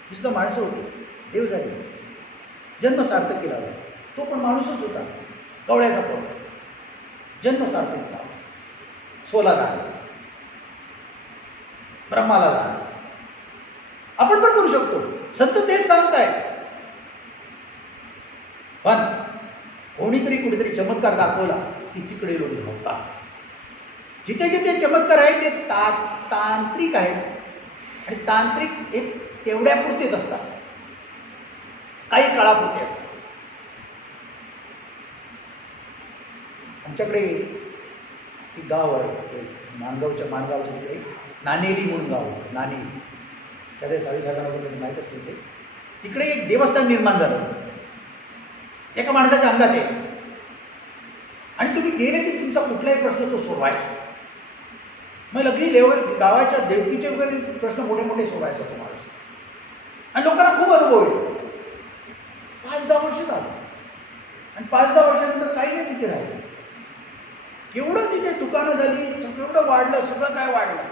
नुसतं माणसं होती, देव झाले, जन्म सार्थकी लावला. तो पण माणूसच होता, कवळ्याचा पोर, जन्म सार्थकी लावला. सोला झाला, ब्रह्माला झाला. आपण पण करू शकतो. संत तेच सांगताय. पण कोणीतरी कुठेतरी चमत्कार दाखवला की तिकडे लोक धावतात. जिथे जिथे चमत्कार आहे ते तांत्रिक आहेत आणि तांत्रिक हे तेवढ्यापुरतेच असतात, काही काळापुरते असतात. आमच्याकडे एक गाव आहे माणगावच्या तिकडे नानेली म्हणून गाव होतं, नानेली. त्याच्या 40,000 माहीत असेल ते. तिकडे एक देवस्थान निर्माण झालं होतं, एका माणसाच्या अंगात यायचं आणि तुम्ही गेले की तुमचा कुठलाही प्रश्न तो सोडवायचा. मग अगदी गावाच्या देवकीचे वगैरे प्रश्न मोठे मोठे सोडवायचा तो माणूस आणि लोकांना खूप अनुभव येतो. 5-10 वर्ष झालं आणि 5-10 वर्षानंतर काही नाही तिथे राहिलं. केवढं तिथे दुकानं झाली, केवढं वाढलं, सगळं काय वाढलं.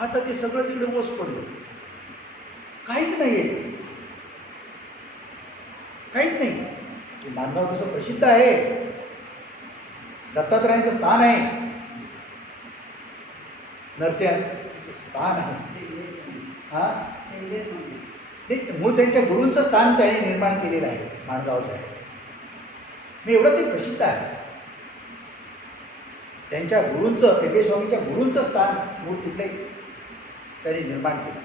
आता ते सगळं तिकडे ओस पडलं, काहीच नाही आहे, काहीच नाही. की मानगाव तसं प्रसिद्ध आहे, दत्तात्रयांचं स्थान आहे, नरसिंहाचं स्थान आहे. हां, ते मूळ त्यांच्या गुरूंचं स्थान त्याने निर्माण केलेलं आहे माणगावच्या आहे. मी एवढं ते प्रसिद्ध आहे. त्यांच्या गुरूंचं, टेपेस्वामीच्या गुरूंचं स्थान मूळ तिकडे त्यांनी निर्माण केलं,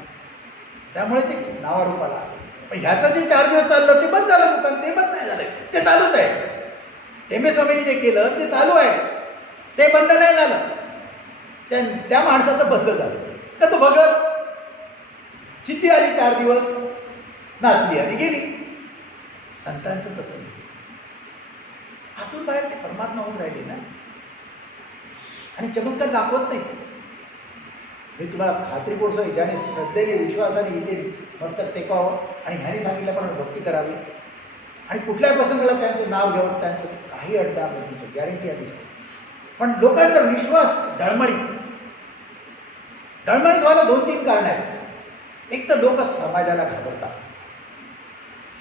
त्यामुळे ते नावारूपाला. पण ह्याचं जे 4 दिवस चाललं ते बंद झालं दुकान, ते बंद नाही झालं, ते चालूच आहे. टेपेस्वामींनी जे केलं ते चालू आहे, ते बंद नाही झालं. त्या माणसाचं बंद झालं का तो भगत चित्ती आली, 4 दिवस नाचली आणि गेली. संतांचं तसं नाही, आतून बाहेर ते परमात्मा होऊन राहिले ना, आणि चमत्कार दाखवत नाही. मी तुम्हाला खात्रीपूर्वक ज्याने श्रद्धेने विश्वासाने इथे मस्त टेकावं आणि ह्याने सांगितलं पण भक्ती करावी आणि कुठल्याही प्रसंगाला त्यांचं नाव घ्यावं, त्यांचं काही अडथळा नाही, तुमचं गॅरंटी आहे. पण लोकांचा विश्वास डळमळीत व्हायला 2-3 कारणं आहेत. एक तर लोक समाजाला घाबरतात.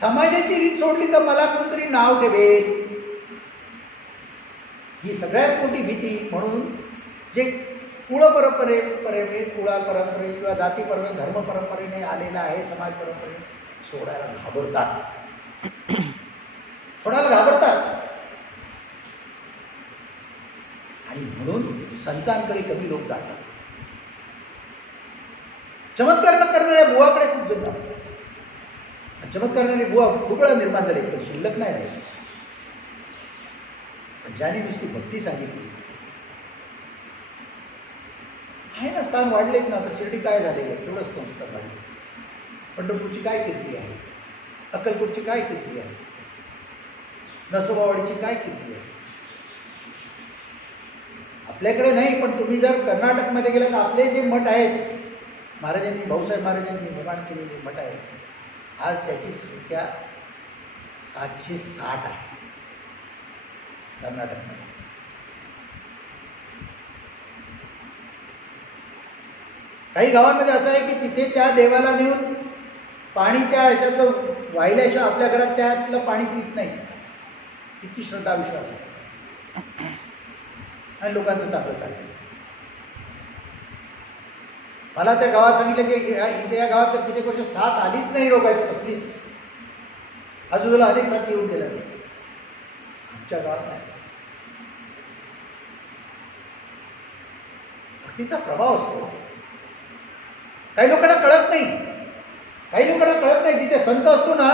समाजाची रीत सोडली तर मला कोणतरी नाव ठेवेल, ही सगळ्यात मोठी भीती. म्हणून जे कुळपरंपरे किंवा जाती परंपरे, धर्म परंपरेने आलेला आहे, समाज परंपरेने सोडायला घाबरतात. आणि म्हणून संतांकडे कमी लोक जातात. चमत्कार न करणाऱ्या बुवाकडे खूप जण जातात. चमत्कार करणारी बुवा खूप वेळा निर्माण झाले, पण शिल्लक नाही राहिली. पण ज्याने नुसती भक्ती सांगितली आहे ना, स्थान वाढलेत ना. आता शिर्डी काय झालेलं आहे, तेवढंच संस्कार वाढले. पंढरपूरची काय कीर्ती आहे, अक्कलकोटची काय कीर्ती आहे, नरसोबावाडीची काय कीर्ती आहे. आपल्याकडे नाही, पण तुम्ही जर कर्नाटकमध्ये गेला तर आपले जे मठ आहेत, महाराजांनी, भाऊसाहेब महाराजांनी निर्माण केलेले मठ आहेत, आज त्याची संख्या 760 आहे कर्नाटकमध्ये. काही गावांमध्ये असं आहे की तिथे त्या देवाला नेऊन पाणी त्या ह्याच्यातलं वाहिल्याशिवाय आपल्या घरात त्यातलं पाणी पित नाही, इतकी श्रद्धा विश्वास आहे आणि लोकांचं चांगलं चाललं. मला त्या गावात सांगितलं की इथे या गावात तर किती वर्ष साथ आलीच नाही रोगाची कसलीच, आजूबाजूला अनेक साथी येऊन गेल्या, आमच्या गावात नाही. भक्तीचा प्रभाव असतो. काही लोकांना कळत नाही, जिथे संत असतो ना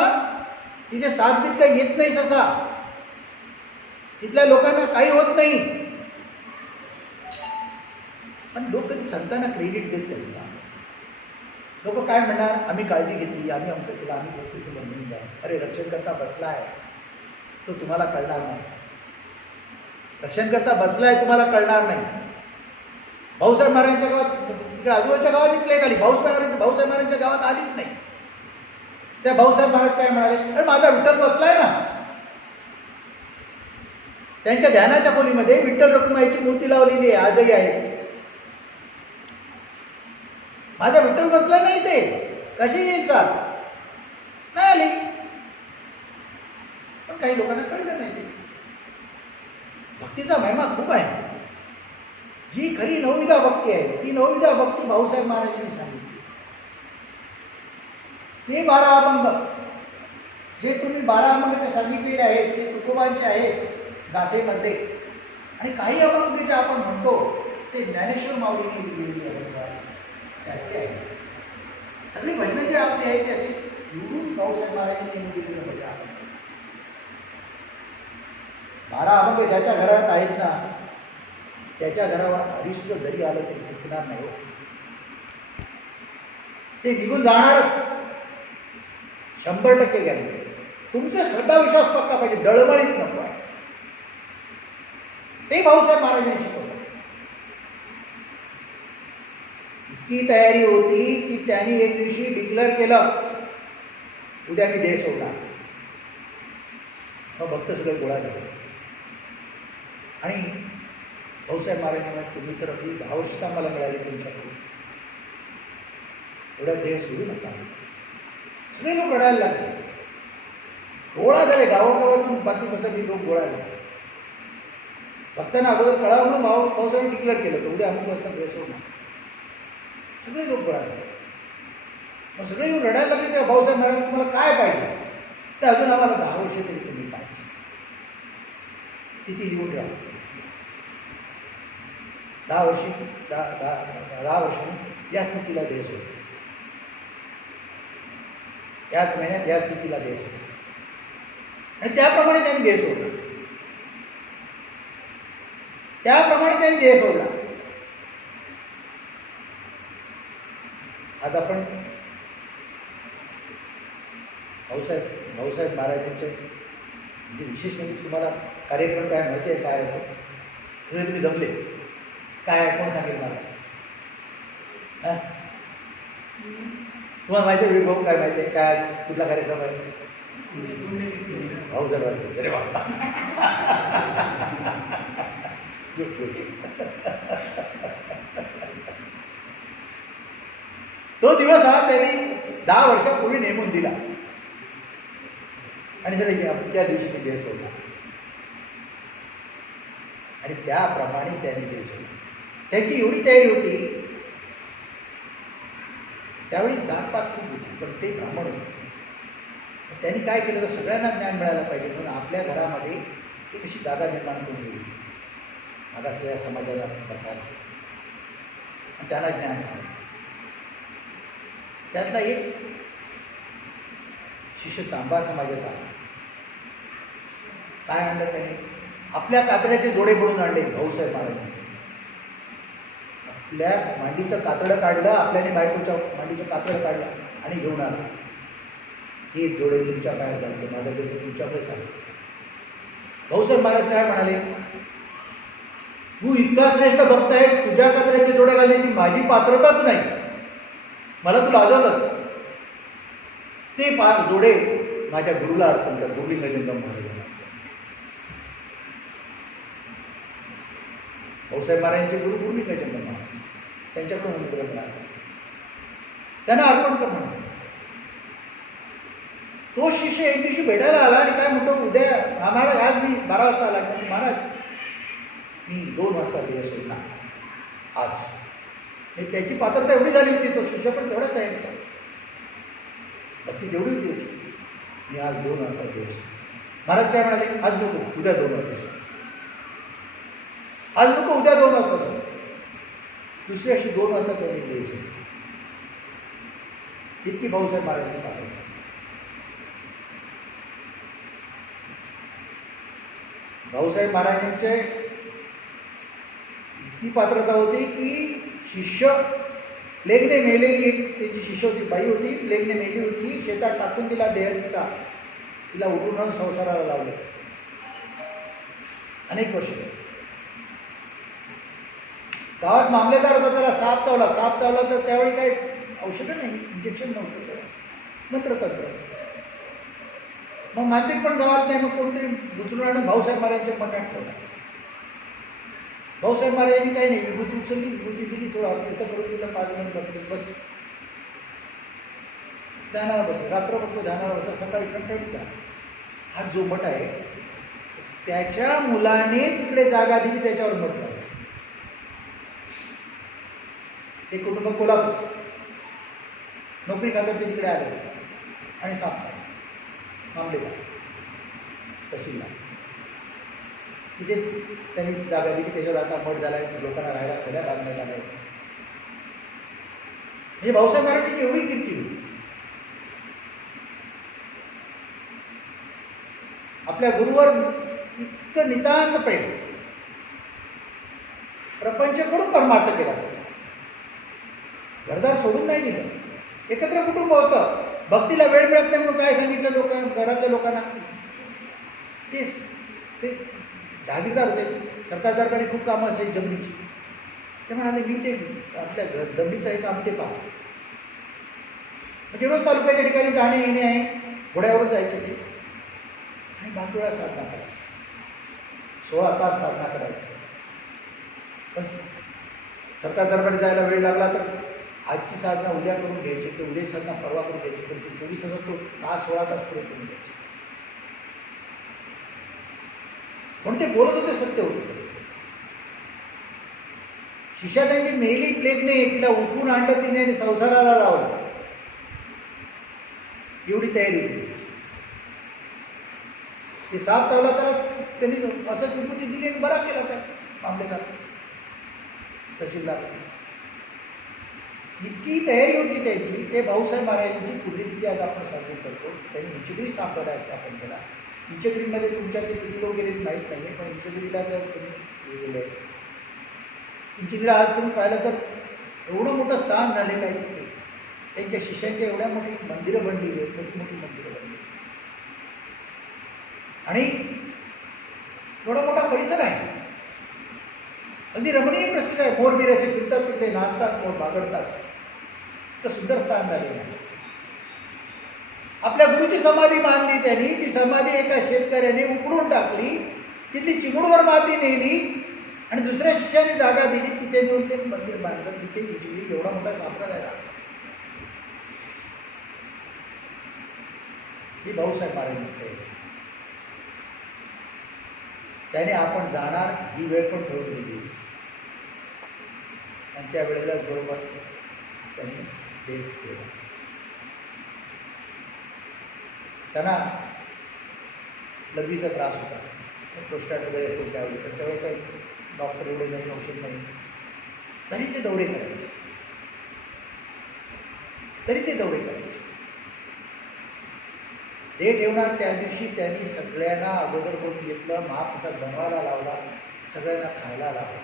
तिथे साथ बीत काही येत नाही ससा, तिथल्या लोकांना काही होत नाही. पण लोक कधी संतांना क्रेडिट देत नाहीत ना. लोक काय म्हणणार, आम्ही काळजी घेतली, आम्ही अमकं केलं, आम्ही गोष्टी केलं म्हणून जा. अरे रक्षणकर्ता बसलाय, तो तुम्हाला कळणार नाही. रक्षणकर्ता बसलाय, तुम्हाला कळणार नाही. भाऊसाहेब महाराजांच्या गावात, तिकडे आजूबाजूच्या गावात प्लेग आली, भाऊसाहेब महाराजांच्या गावात आलीच नाही. त्या भाऊसाहेब महाराज काय म्हणाले, अरे माझा विठ्ठल बसलाय ना. त्यांच्या ध्यानाच्या खोलीमध्ये विठ्ठल रखुमाईची मूर्ती लावलेली आहे, आजही आहे. माझा विठ्ठल बसला नाही, ते कशी येईल साथ नाही आली. पण काही लोकांना कळलं नाही. ते भक्तीचा महिमा खूप आहे. जी खरी 9विधा भक्ती आहे, ती 9विधा भक्ती भाऊसाहेब महाराजांनी सांगितली. ते 12 अभंग जे तुम्ही 12 अभंग जे सांगितलेले आहेत ते तुकोबांचे आहेत गाथेमधले, आणि काही अभंग जे आपण म्हणतो ते ज्ञानेश्वर माऊलीने लिहिलेली अभंग त्यातले आहे. सगळी भजनं जे आपली आहेत ते असे निवडून भाऊसाहेब महाराजांनी लिहिलेले भजन आपण 12 अभंग ज्याच्या घरात आहेत ना त्याच्या घरावर अरिष्ट जरी आलं तरी टिकणार नाही हो. ते निघून जाणारच. 100% गॅरंटी. तुमचा श्रद्धा विश्वास पक्का पाहिजे, डळमळीत नको आहे. ते भाऊसाहेब महाराजांनी शिकवलं. इतकी तयारी होती की त्यांनी एक दिवशी डिक्लेअर केलं, उद्या मी देह सोडणार. मग भक्त सगळे गोळा झाले आणि भाऊसाहेब महाराजांना, तुम्ही तर अगदी 10 वर्ष आम्हाला मिळाली तुमच्याकडून, एवढ्या देह सोडू नका. सगळे लोक रडायला लागले, गोळा झाले. गावागावातून बातमी पसरली, लोक गोळा झाले. भक्तांना अगोदर कळावं म्हणून भाऊसाहेब डिक्लेअर केलं तर उद्या अमुक वाजता देह सोडणार. सगळे लोक गोळा झाले. मग सगळे येऊन रडायला लागले. तेव्हा भाऊसाहेब महाराज, तुम्हाला काय पाहिजे? तर अजून आम्हाला 10 वर्ष तरी तुम्ही पाहिजे. किती लिहून ठेवा. 10 वर्षांनी या स्थितीला देह सोडतो. याच महिन्यात या स्थितीला देह सोडतो. आणि त्याप्रमाणे त्यांनी देह सोडला. देह सोडला. आज आपण भाऊसाहेब महाराजांचे म्हणजे विशेष म्हणजे तुम्हाला कार्यक्रम काय माहिती आहे, काय होतं? सगळे तुम्ही जमले काय, कोण सांगेल मला? तुम्हाला माहिती आहे विभाऊ काय माहिती आहे, काय कुठला कार्यक्रम आहे? भाऊसाहेब. अरे बाबा, तो दिवस हा त्यांनी 10 वर्षापूर्वी नेमून दिला आणि त्या दिवशी मी देह सोडला. आणि त्याप्रमाणे त्यांनी देह सोडला. त्यांची एवढी तयारी होती. त्यावेळी जातपात खूप होती, पण ते ब्राह्मण होते. त्यांनी काय केलं, तर सगळ्यांना ज्ञान मिळायला पाहिजे म्हणून आपल्या घरामध्ये ती कशी जागा निर्माण करून दिली, मागासलेल्या समाजाला बसायला आणि त्यांना ज्ञान सांगितलं. त्यातला एक शिष्य चांभार समाजाचा काय आणलं त्याने, आपल्या कातड्याचे जोडे म्हणून आणले भाऊसाहेब महाराजांचे. आपल्या मांडीचं कातडं काढलं, आपल्याने बायकोच्या मांडीचं कातडं काढलं आणि घेऊन आला. हे जोडे तुमच्या पायात घालतो, माझा जोडे तुमच्याकडे सांगतो. भाऊसाहेब महाराज काय म्हणाले, तू इतका श्रेष्ठ भक्त आहेस, तुझ्या कातड्याचे जोडे घालण्याची माझी पात्रताच नाही, मला तू लाजवलंस. ते जोडे माझ्या गुरुला अर्पण कर, गुरुलिंग जंगम महाराजांना. भाऊसाहेब महाराजांचे गुरु गुरुलिंग जंगम महाराज, त्यांच्याकडून अनुग्रह मिळाला, त्यांना अर्पण कर म्हणा. तो शिष्य एक दिवशी भेटायला आला आणि काय म्हणतो, उद्या महाराज आज मी 12 वाजता आला. महाराज मी 2 वाजता देह सोडणार आज. त्याची पात्रता एवढी झाली होती, तो शिष्य पण तेवढ्याच तयारीचा, भक्ती तेवढी होती त्याची. मी आज 2 वाजता देह सोडणार. महाराज काय म्हणाले, आज नको, उद्या 2 वाजता सोड. आज नको, उद्या 2 वाजता सोड. दुसऱ्या दिवशी 2 वाजता त्यांनी देह सोडला. इतकी भाऊसाहेब महाराजांची पात्रता. भाऊसाहेब महाराजांचे इतकी पात्रता होती की शिष्य लेगने मेलेली एक त्यांची शिष्य होती, बाई होती, लेगने मेली होती, शेतात टाकून दिला देह तिचा, तिला उठून संसाराला लावले. अनेक वर्ष गावात मामलेदार होता, त्याला साप चावला तर त्यावेळी काही औषधं नाही, इंजेक्शन नव्हतं, त्याला मंत्रतंत्र. मग मानसिक पण गावात नाही, मग कोणतरी उचलून आणून भाऊसाहेब महाराजांच्या मठात ठेवला. भाऊसाहेब महाराजांनी काही नाही, विभूती उचलली, विभूती दिली, थोडा तीर्थ करून दिलं, 5 मिनिट बसले, बस ध्यानावर बसले. रात्र बघतो ध्यानावर बसा, सकाळी कंटाळीचा. हा जो मठ आहे त्याच्या मुलाने तिकडे जागा दिली, त्याच्यावर मठ झाला. ते कुटुंब कोल्हापूर नोकरी खात्यात तिकडे आले आणि साफ झाले. मामलेदार तहसीलदार तिथे त्यांनी जागा दिली, त्याच्यावर आता मठ झाला आहे, लोकांना राहायला खोल्या बांधण्यात आल्या. म्हणजे भाऊसाहेब महाराजांची एवढी कीर्ती होती. आपल्या गुरुवर इतकं नितांत प्रेम. प्रपंच करून परमार्थ केला. घरदार सोडून नाही दिलं. एकत्र कुटुंब होतं. भक्तीला वेळ मिळत नाही म्हणून काय सांगितलं लोकांना, घरातल्या लोकांना, ते जागीरदार होते. सरकार दरबारी खूप कामं असायची जमिनीची. ते म्हणाले मी ते आपल्या जमिनीचं हे काम ते पाहतो. म्हणजे रोज तालुक्याच्या ठिकाणी जाणे येणे आहे, घोड्यावर जायचे ते आणि बाकी वेळा साधना करायची. 16 तास साधना करायची. पण सरकार दरबारी जायला वेळ लागला तर आजची साधना उद्या करून घ्यायची, ते उद्या साधना परवा करून घ्यायची, पण ते 24 तासात तो 16 तास पुढे करून घ्यायचे. पण ते बोलत होते सत्य होते. शिष्या त्यांची मेली प्लेगने तिला उठवून आणलं तिने आणि संसाराला लावलं, एवढी तयारी होती. ते साप चावला तर त्यांनी असं विभूती दिली आणि बरा केला त्या मामलेदार तहसीलदार. इतकी तयारी होती त्यांची. ते भाऊसाहेब महाराजांची पुण्यतिथी आज आपण साजरी करतो. त्यांनी इंचगिरी संप्रदाय स्थापन केला. इंचगिरीमध्ये तुमच्याकडे किती लोक गेले माहीत नाही आहे, पण इंचगिरीला जर तुम्ही गेले, इंचगिरीला आज तुम्ही पाहिलं तर एवढं मोठं स्थान झालेलं आहे तिथे. त्यांच्या शिष्यांच्या एवढ्या मोठी मंदिरं बनलेली आहेत, मोठी मोठी मंदिरं बनलेली आणि एवढा मोठा परिसर आहे. अगदी रमणीय प्रसिद्ध आहे. मोरबीर असे फिरतात तिकडे, नाचतात, मोर बागडतात. तर सुंदर स्थान झालेलं आहे. आपल्या गुरुची समाधी बांधली त्यांनी. ती समाधी एका शेतकऱ्याने उकडून टाकली, तिथली चिमूटभर माती नेली आणि दुसऱ्या शिष्याने जागा दिली, तिथे नेऊन ते मंदिर बांधलं. तिथे इंचगिरी एवढा मोठा संप्रदाय झाला. ही भाऊसाहेब महाराजांची त्याने आपण जाणार ही वेळ पण ठरवून दिली आणि त्या वेळेलाच बरोबर त्यांनी डेट केला. त्यांना लघवीचा त्रास होता, प्रोस्टॅट वगैरे असेल त्यावेळी, पण त्यावेळी काही डॉक्टर एवढे नाही, औषध नाही, तरी ते दौरे करायचे. ते ठेवणार त्या दिवशी त्यांनी सगळ्यांना अगोदर करून घेतलं, महाप्रसाद बनवायला लावला, सगळ्यांना खायला लावला.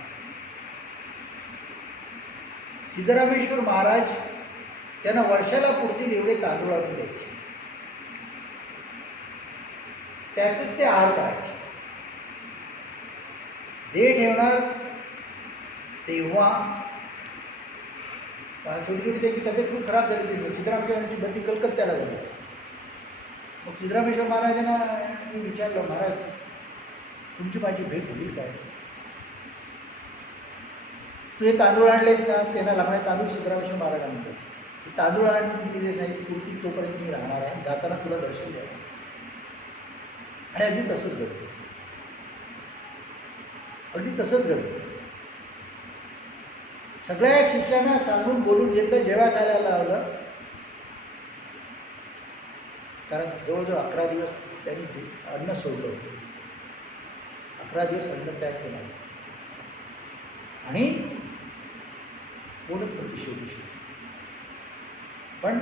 सिद्धरामेश्वर महाराज त्यांना वर्षाला पुरतील एवढे तांदूळ आणून द्यायचे, त्याचंच ते आहार करायचे. दे ठेवणार तेव्हा शेवटी त्याची तब्येत खूप खराब झाली होती. सिद्धरामेश्वरांची बदली कलकत्त्याला झाली. मग सिद्धरामेश्वर महाराजांना मी विचारलं, महाराज तुमची माझी भेट होईल काय? तू हे तांदूळ आणलेस ना, त्यांना लागणारे तांदूळ सिद्धरामेश्वर महाराजांना द्यायचे. हे तांदूळ आणून तुम्ही दिलेच नाही, पुरती तोपर्यंत मी राहणार आहे, जाताना तुला दर्शन द्यावं. आणि अगदी तसंच घडलं. सगळ्या शिष्यांना सांगून बोलून घेतलं, जेव्हा खायला लावलं. कारण जवळजवळ 11 दिवस त्यांनी अन्न सोडलं होतं. 11 दिवस अन्न त्याग केला आणि बोलत होती शेवटी. पण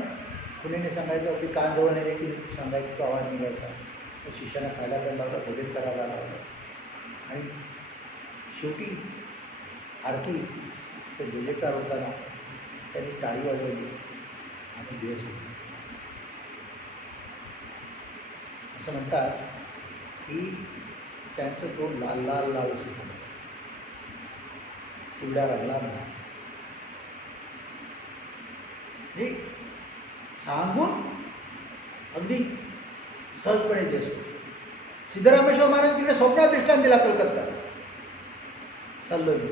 कुणीने सांगायचं, अगदी कान जवळ नेले की सांगायचं, तो आवाज निघायचा. तो शिष्यांना खायला प्यायला लावला, भोजन करायला लावलं आणि शेवटी आरतीचं जयकार होताना त्यांनी टाळी वाजवली आणि दिवस होते. असं म्हणतात की त्यांचं तोंड लाल लाल लाल असं झालं, पिवळा रंगला नाही. हे सांगून अगदी सहजपणे देश होते. सिद्धरामेश्वर महाराज तिकडे स्वप्नात दृष्टांत दिला कलकत्ता चाललो मी.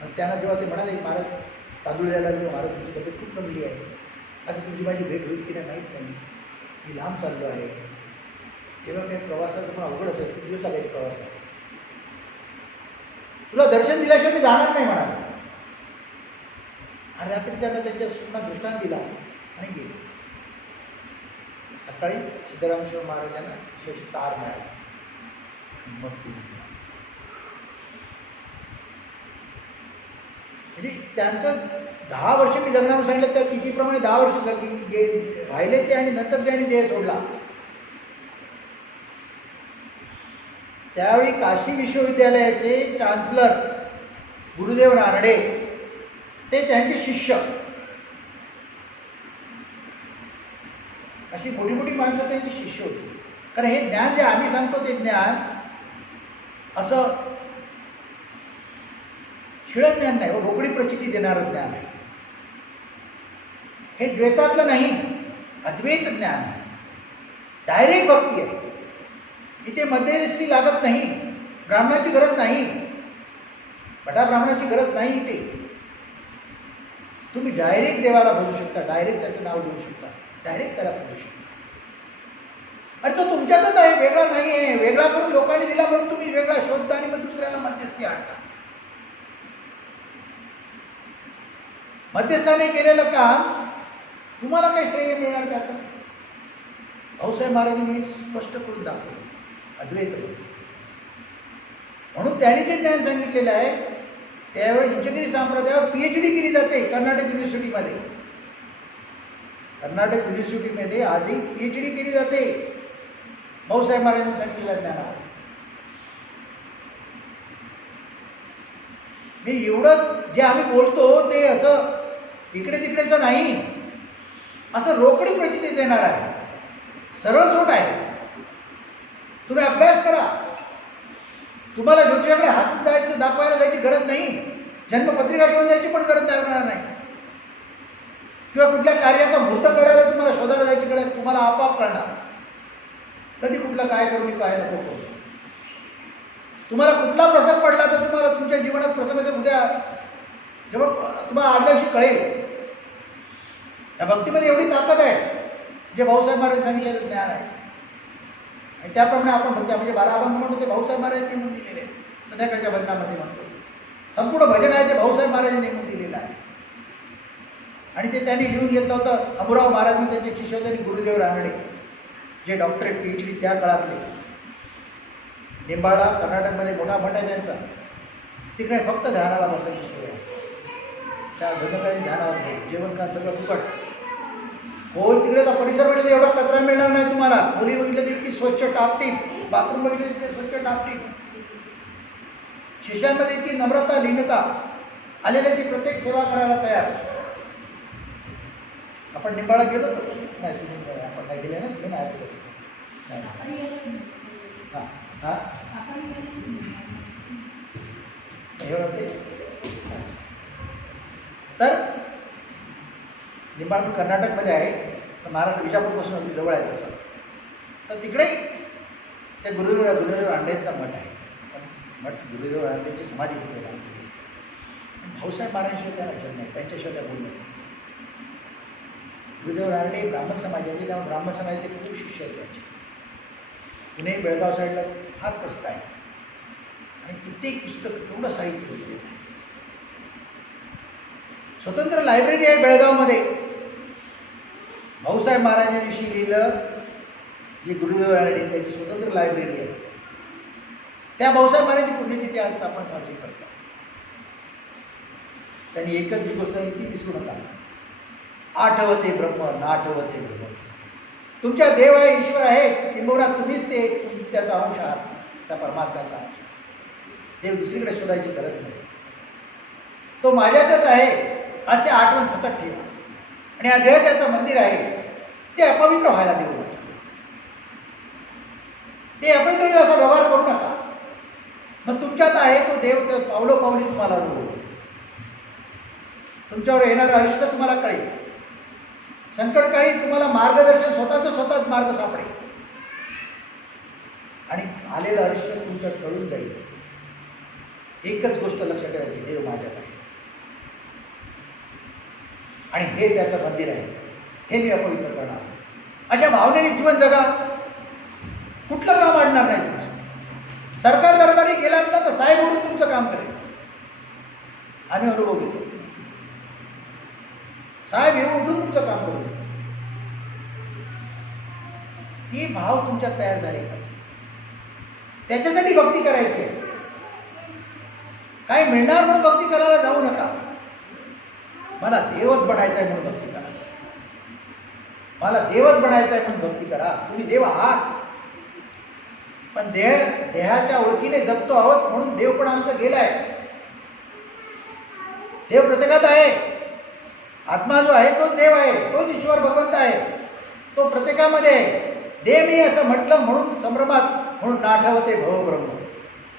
आणि त्यांना जेव्हा ते म्हणाले, महाराज तांदूळ द्यायला लागले, महाराज तुमची तब्येत खूप कमी आहे, आता तुमची माझी भेट होईल की नाही माहीत नाही, मी लांब चाललो आहे. तेव्हा काही प्रवासाचं पण अवघड असेल, खूप दिवस लागायचे प्रवासात, तुला दर्शन दिल्याशिवाय मी जाणार नाही म्हणाला. आणि रात्री त्यांना त्यांच्या स्वप्नात दृष्टांत दिला आणि गेले. सकाळी सिद्धरामेश्वर महाराजांना विशेष तार मिळाला, मग ती म्हणजे त्यांचं 10 वर्ष मी जगण्यावर सांगितलं, त्या तिथीप्रमाणे 10 वर्ष राहिले ते आणि नंतर त्यांनी देह सोडला. त्यावेळी काशी विश्वविद्यालयाचे चान्सलर गुरुदेव रानडे ते त्यांचे शिष्य, अशी मोठी मोठी माणसं त्यांची शिष्य होती. कारण हे ज्ञान जे आम्ही सांगतो ते ज्ञान असं शिळ ज्ञान नाही, रोकडी प्रचिती देणारं ज्ञान आहे. हे द्वैतातलं नाही, अद्वैत ज्ञान आहे, डायरेक्ट भक्ती आहे. इथे मध्यस्थी लागत नाही, ब्राह्मणाची गरज नाही, बटा ब्राह्मणाची गरज नाही. इथे तुम्ही डायरेक्ट देवाला बोलू शकता, डायरेक्ट त्याचं नाव घेऊ शकता, डायरेक्ट त्याला बोलू शकता. अरे तो तुमच्यातच आहे, वेगळा नाही आहे. वेगळा करून लोकांनी दिला म्हणून तुम्ही वेगळा शोधता आणि मग दुसऱ्याला मध्यस्थी आणता. मध्यस्थाने केलेलं काम तुम्हाला काही श्रेय मिळणार त्याचं? भाऊसाहेब महाराजांनी स्पष्ट करून दाखवलं अद्वैत. म्हणून त्यांनी जे ज्ञान सांगितलेलं आहे त्यावेळी इंचगिरी संप्रदायावर PhD केली जाते कर्नाटक युनिव्हर्सिटीमध्ये. कर्नाटक युनिव्हर्सिटीमध्ये आजही PhD केली जाते भाऊसाहेब महाराजांनी सांगितलेल्या ज्ञानावर. मी एवढं जे आम्ही बोलतो ते असं इकडे तिकडेचं नाही, असं रोकडी प्रचिती देणार आहे, सरळ सोट आहे. तुम्ही अभ्यास करा. तुम्हाला ज्योतिषाकडे हात जायचं दाखवायला जायची गरज नाही, जन्मपत्रिका घेऊन जायची पण गरज लागणार नाही, किंवा कुठल्या कार्याचा मुहूर्त कळायला तुम्हाला शोधायला जायची गरज, तुम्हाला आपोआप कळणार कधी कुठलं काय करू मी काय नको करू. तुम्हाला कुठला प्रसंग पडला तर तुम्हाला तुमच्या जीवनात प्रसंग उद्या जेव्हा तुम्हाला आदल्या दिवशी कळेल. या भक्तीमध्ये एवढी ताकद आहे जे भाऊसाहेब महाराज सांगितलेलं ज्ञान आहे. आणि त्याप्रमाणे आपण भक्ती म्हणजे 12 अभंग म्हणतो ते भाऊसाहेब महाराज नेमून दिलेले आहे. संध्याकाळच्या भजनामध्ये म्हणतो संपूर्ण भजन आहे ते भाऊसाहेब महाराजांनी नेमून दिलेलं आहे. आणि ते त्यांनी लिहून घेतलं होतं अबुराव महाराज म्हणून त्यांचे शिष्य होते गुरुदेव रानडे, जे डॉक्टरेट PhD त्या काळातले. निंबाळा कर्नाटकमध्ये मोठा मठ आहे त्यांचा. तिकडे फक्त ध्यानाला बसायची सोय आहे. त्या भजनकाळी ध्यानावर जेवण का सगळं फुकट. खोल तिकडेचा परिसर म्हणजे एवढा कचरा मिळणार नाही तुम्हाला. खोली बघितलं तर इतकी स्वच्छ टापटीप, बाथरूम बघितलं इतके स्वच्छ टापटीप, शिष्यांमध्ये इतकी नम्रता लीनता, आलेल्याची प्रत्येक सेवा करायला तयार. आपण निंबाळा गेलो तर नाही, तुम्ही आपण काय गेले ना तुम्ही नाही गेलो. हां हां तर निंबाळकर कर्नाटकमध्ये आहे, तर महाराष्ट्र विजापूरपासून अगदी जवळ आहे तसं. तर तिकडे त्या गुरुदेव रानडेंचा मठ आहे. मठ गुरुदेव रानडेंची समाधी तिकडे बांधली. भाऊसाहेब महाराजांशिवाय त्यांना जन्म आहे, त्यांच्याशिवाय त्या बोलले नाही. गुरुदेव रानडे ब्राह्मण समाजाचे, त्यामुळे ब्राह्मण समाजाचे खूप शिष्य आहेत त्यांचे. पुणे बेळगाव साईडला फार प्रसिद्ध आहे आणि कित्येक पुस्तकं केवढं साहित्य लिहिलेलं आहे. स्वतंत्र लायब्ररी आहे बेळगावमध्ये. भाऊसाहेब महाराजांविषयी लिहिलं जे गुरुदेव रानडे त्याची स्वतंत्र लायब्ररी आहे. त्या भाऊसाहेब महाराजांची पुण्यतिथी आज आपण साजरी करतो. त्यांनी एकच जी गोष्ट आहे ती विसरू नका. आठवते ब्रह्म नाठवते ब्रह्म. तुमच्या देव आहे, ईश्वर आहे, किंबहुना तुम्हीच ते त्याचा अंश आहात, त्या परमात्म्याचा अंश. देव दुसरीकडे शोधायची गरज नाही, तो माझ्यातच आहे असे आठवण सतत ठेवा. आणि हा देह त्याचं मंदिर आहे, ते अपवित्र व्हायला देऊ नका. ते अपवित्र असा व्यवहार करू नका. मग तुमच्यात आहे तो देव, तर पावलोपावली तुम्हाला अनुभव, तुमच्यावर येणारं आयुष्य तुम्हाला कळेल. संकटकाळी तुम्हाला मार्गदर्शन स्वतःच मार्ग सापडेल आणि आलेलं आयुष्य तुमच्या कळून जाईल. एकच गोष्ट लक्षात ठेवायची, देव माझ्यात आहे आणि हे त्याचं मंदिर आहे, हे मी अपवित्र करणार. अशा भावनेने जीवन जगा. कुठलं काम अडणार नाही तुमचं. सरकार दरबारी गेलात ना तर साहेब उठून तुमचं काम करेल. आम्ही अनुभव घेतो. साहेब येऊन उठून तुमचं काम करू. ती भाव तुमच्यात तयार झाले पाहिजे. त्याच्यासाठी भक्ती करायची आहे. काय मिळणार म्हणून भक्ती करायला जाऊ नका. मला देवच बनायचं आहे म्हणून भक्ती करा. मला देवच बनायचं आहे म्हणून भक्ती करा. तुम्ही देव आहात, पण देहाच्या ओळखीने जगतो आहोत म्हणून देव पण आमचं गेलाय. देव प्रत्येकात आहे. आत्मा जो आहे तोच देव आहे, तोच ईश्वर भगवंत आहे, तो प्रत्येकामध्ये आहे. दे मी असं म्हटलं म्हणून संभ्रमात, म्हणून नाठवते भवब्रह्म.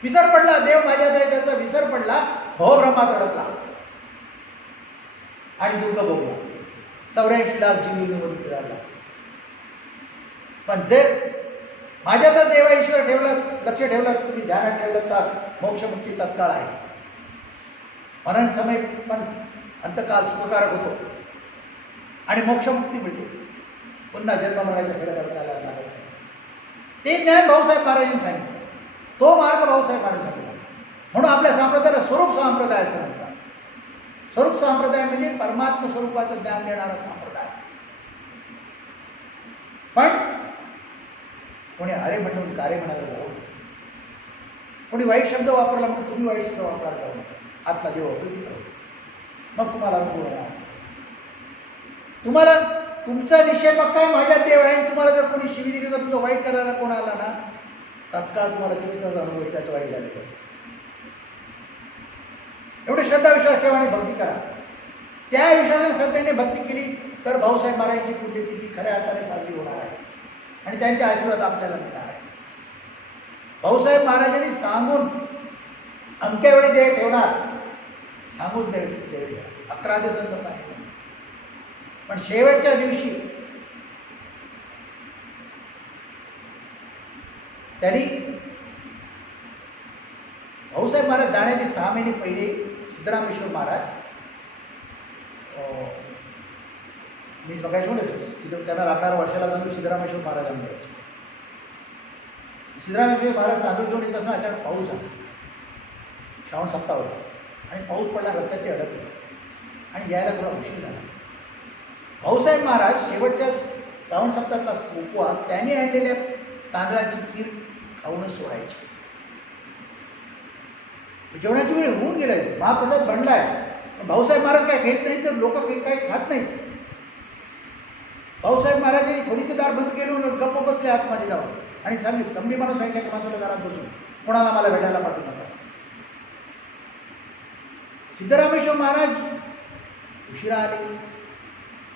विसर पडला, देव माझ्यात आहे त्याचा विसर पडला, भवब्रह्मात अडकला आणि दुःख भोगला. 84 लाख जीव युनिमधून फिरायला. पण जर माझ्यातच देव ईश्वर ठेवलं, लक्ष ठेवलं, तुम्ही ध्यानात ठेवलं तर मोक्षमुक्ती तत्काळ आहे. मरण समय पण अंतकाल सुखकारक होतो आणि मोक्षमुक्ती मिळते. पुन्हा जन्म मरायच्या खेळ अडकायला लागत नाही. ते ज्ञान भाऊसाहेब महाराजांनी सांगितलं, तो मार्ग भाऊसाहेब महाराज सांगितला. म्हणून आपल्या संप्रदायाला स्वरूप संप्रदाय असं म्हणतात. स्वरूप संप्रदाय म्हणजे परमात्म स्वरूपाचं ज्ञान देणारा संप्रदाय. पण कोणी अरे म्हणून कार्य म्हणायला जाऊ, कोणी वाईट शब्द वापरला म्हणून तुम्ही वाईट शब्द वापरायला जाऊ नका. आत्मा देव उपयोगी करू, मग तुम्हाला अनुभव येणार. तुम्हाला तुमचा निश्चय मग काय माझ्यात देव आहे. तुम्हाला जर कोणी शिवी दिली तर तुमचं वाईट करायला कोण आला ना, तत्काळ तुम्हाला 24 तास अनुभव येईल, त्याचं वाईट झालेलं असतं. एवढे श्रद्धा विश्वास ठेवा आणि भक्ती करा. त्या विश्वासाने श्रद्धेने भक्ती केली तर भाऊसाहेब महाराजांची पुण्यतिथी खऱ्या अर्थाने साजरी होणार आहे आणि त्यांचे आशीर्वाद आपल्याला मिळणार आहे. भाऊसाहेब महाराजांनी सांगून अमक्या वेळी देव ठेवणार, सांगून देव ठेवणार. 11 दिवसांचं पाणी, पण शेवटच्या दिवशी त्यांनी भाऊसाहेब महाराज जाण्याचे 6 महिने पहिले सिद्धरामेश्वर महाराज, मी सगळ्याशी म्हणतो त्यांना लागणारा वर्षाला तांदूळ सिद्धरामेश्वर महाराजांना द्यायचे. सिद्धरामेश्वर महाराज तांदूळ घेऊन येत असताना अचानक पाऊस आला. श्रावण सप्ताह होता आणि पाऊस पडला, रस्त्यात ते अडकले आणि यायला थोडा उशीर झाला. भाऊसाहेब महाराज शेवटच्या श्रावण सप्ताहातला उपवास त्यांनी आणलेल्या तांदळाची खीर खाऊनच सोडायची. जेवणाची वेळ होऊन गेलाय, महाप्रसाद बनलाय, पण भाऊसाहेब महाराज काय घेत नाही तर लोक काही खात नाहीत. भाऊसाहेब महाराजांनी खोलीचं दार बंद केलं, गप्प बसले आतमध्ये जाऊन आणि सांगितलं, तंबी माणूस सांगितलं की माणसाला दारात बसून कोणाला मला भेटायला पाठवू नका. सिद्धरामेश्वर महाराज उशिरा आले,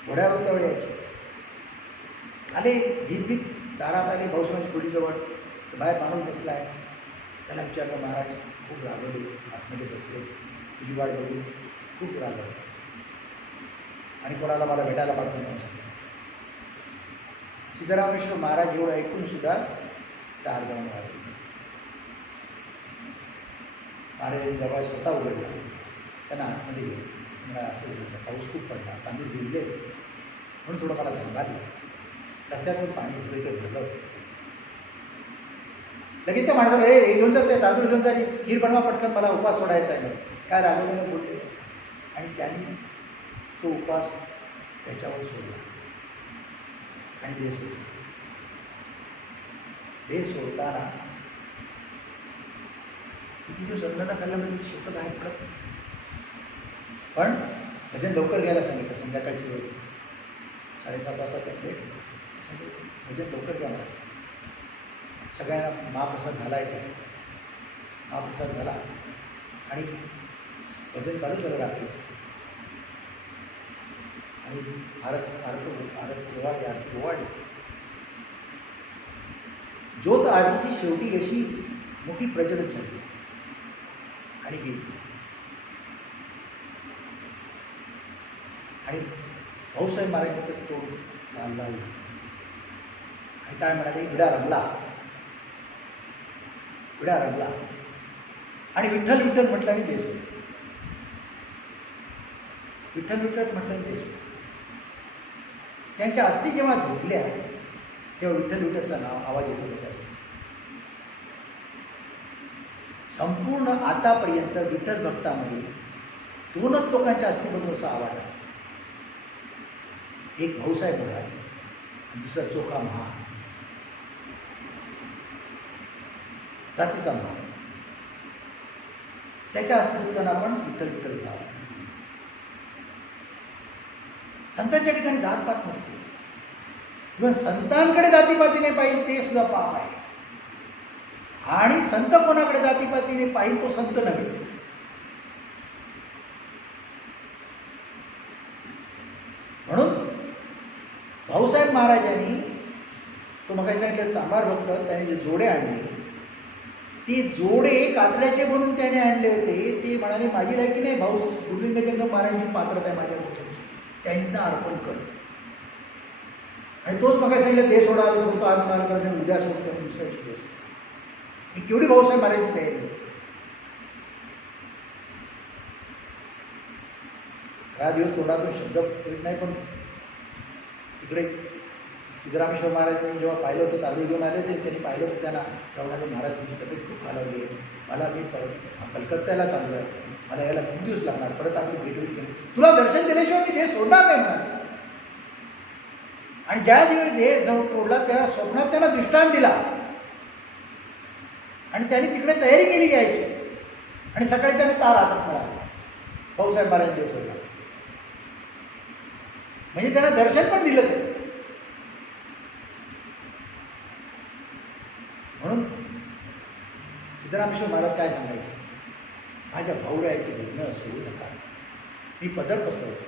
घोड्यावर त्यावेळी यायचे. आले भीत दारात आले, भाऊसाहेबांच्या खोलीजवळ बाहेर माणूस बसला आहे. त्याला विचारलं, महाराज खूप रागवले, आतमध्ये बसले, तुझी वाट बघून खूप रागवले आणि कोणाला मला भेटायला पाठवून नाही सांगितलं. सिद्धरामेश्वर महाराज एवढं ऐकून सुद्धा दार जाऊन वाजवलं. महाराजांनी दरवाजा स्वतः उघडला, त्यांना आतमध्ये गेले. मला असं झालं, पाऊस खूप पडला, तांदूळ भिजले असते म्हणून थोडं मला धनबाद लागलं. रस्त्यातून पाणी उठलं तर भरलं होतं. लगेच त्या माणसाला हे घेऊन जात, ते तांदूळ घेऊन जाणे, खीर बनवा पटकन, मला उपवास सोडायचा आहे. काय रागवलेलं बोलले आणि त्यांनी तो उपवास त्याच्यावर सोडला आणि देह सोडला. देह सोडताना किती दिवस अन्न न खाल्ल्यामुळे शेवट बाहेर पडत नाही. पण भजन लवकर घ्यायला सांगितलं. संध्याकाळची वेळ 7:30 वाजता त्या प्लेट भजन लवकर घ्या. सगळ्यांना महाप्रसाद झाला आहे काय? महाप्रसाद झाला आणि भजन चालू झालं रात्रीचं आणि आरती ओवाळली. ज्योत आरतीची शेवटी अशी मोठी प्रज्वलित झाली आणि गेली. आणि भाऊसाहेब महाराजांचं तोंड लाल लाल आणि काय म्हणाले, विडा रंगला आणि विठ्ठल विठ्ठल म्हटलं आणि देश विठ्ठल विठ्ठल म्हटलं आणि देश. त्यांच्या अस्थी जेव्हा धुतल्या तेव्हा विठ्ठल विठ्ठलचा नाव आवाज येत होता. त्या संपूर्ण आतापर्यंत विठ्ठल भक्तामध्ये 2च लोकांच्या अस्थिबद्दल असा आवाज आहे. एक भाऊसाहेब महाराज आणि दुसरा चोखा महाराज, जातीचा महाराज. त्याच्या अस्तित्वांना पण विठ्ठल विठ्ठलचा आवाज. संतांच्या ठिकाणी जातपात नसते किंवा संतांकडे जातीपातीने पाहिजे ते सुद्धा पाप आहे. आणि संत कोणाकडे जातीपातीने पाहिजे तो संत नव्हे. भाऊसाहेब महाराजांनी तो मग सांगितलं चांभार भक्त त्याने जे जोडे आणले ते जोडे कातड्याचे म्हणून त्याने आणले होते. ते म्हणाले माझी लायकी नाही, भाऊ गुरुलिंगजंग महाराजांची पात्रता आहे माझ्या गोष्टीची, त्यांना अर्पण कर. आणि तोच मग सांगितलं ते सोडायला सोडतो आज मला करायचं उद्या सोडतो दुसऱ्याची गोष्ट. मी केवढी भाऊसाहेब महाराजांची तयारी होती. हा दिवस तोंडातून शब्द येत नाही, पण तिकडे सिद्धरामेश्वर महाराजांनी जेव्हा पाहिलं होतं तांदूळ घेऊन आले होते त्यांनी पाहिलं होतं त्यांना म्हणाले महाराज तुमची तब्येत खूप खालावली आहे, मला मी कलकत्त्याला चाललो आहे, मला यायला खूप दिवस लागणार, परत आपली भेट होईल, तुला दर्शन दिल्याशिवाय मी देह सोडणार नाही म्हणाले. आणि ज्या दिवशी देह जवळ सोडला त्या स्वप्नात त्यांना दृष्टांत दिला आणि त्यांनी तिकडे तयारी केली यायची. आणि सकाळी त्याने तार हातात मिळाला भाऊसाहेब महाराजांनी देह सोडला, म्हणजे त्यांना दर्शन पण दिलं ते. म्हणून सिद्धरामेश्वर महाराज काय सांगायचे, माझ्या भाऊरायाची लग्न सोडू नका, मी पदर पसरतो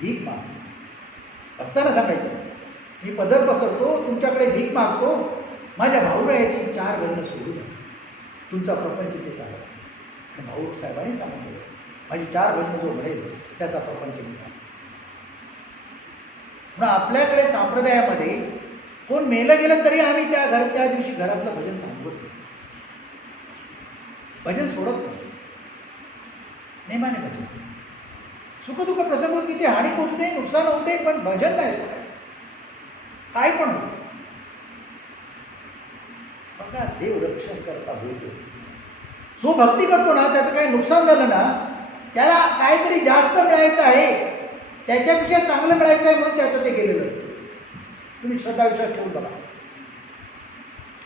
भीक मागतो. भक्तांना सांगायचं मी पदर पसरतो तुमच्याकडे भीक मागतो, माझ्या भाऊरायाची 4 भजनं सोडू नका, तुमचा प्रपंच ते चालवा. आणि भाऊ साहेबांनी सांगितलं माझी 4 भजनं जो मिळेल त्याचा प्रपंच मी चालवा. म्हणून आपल्याकडे संप्रदायामध्ये कोण मेलं गेलं तरी आम्ही त्या दिवशी घरातलं भजन थांबवत नाही, भजन सोडत नाही, नेमाने भजन. सुखदुःख प्रसंग होती ते हानी पोचू दे, नुकसान होऊ दे, पण भजन नाही सोडायचं, काय पण होतं. बघा देव रक्षण करता होतो. जो भक्ती करतो ना त्याचं काही नुकसान झालं ना त्याला काहीतरी जास्त मिळायचं आहे, त्याच्यापेक्षा चांगलं मिळायचं आहे म्हणून त्याचं ते गेलेलं असतं. तुम्ही श्रद्धा विश्वास ठेवून बघा,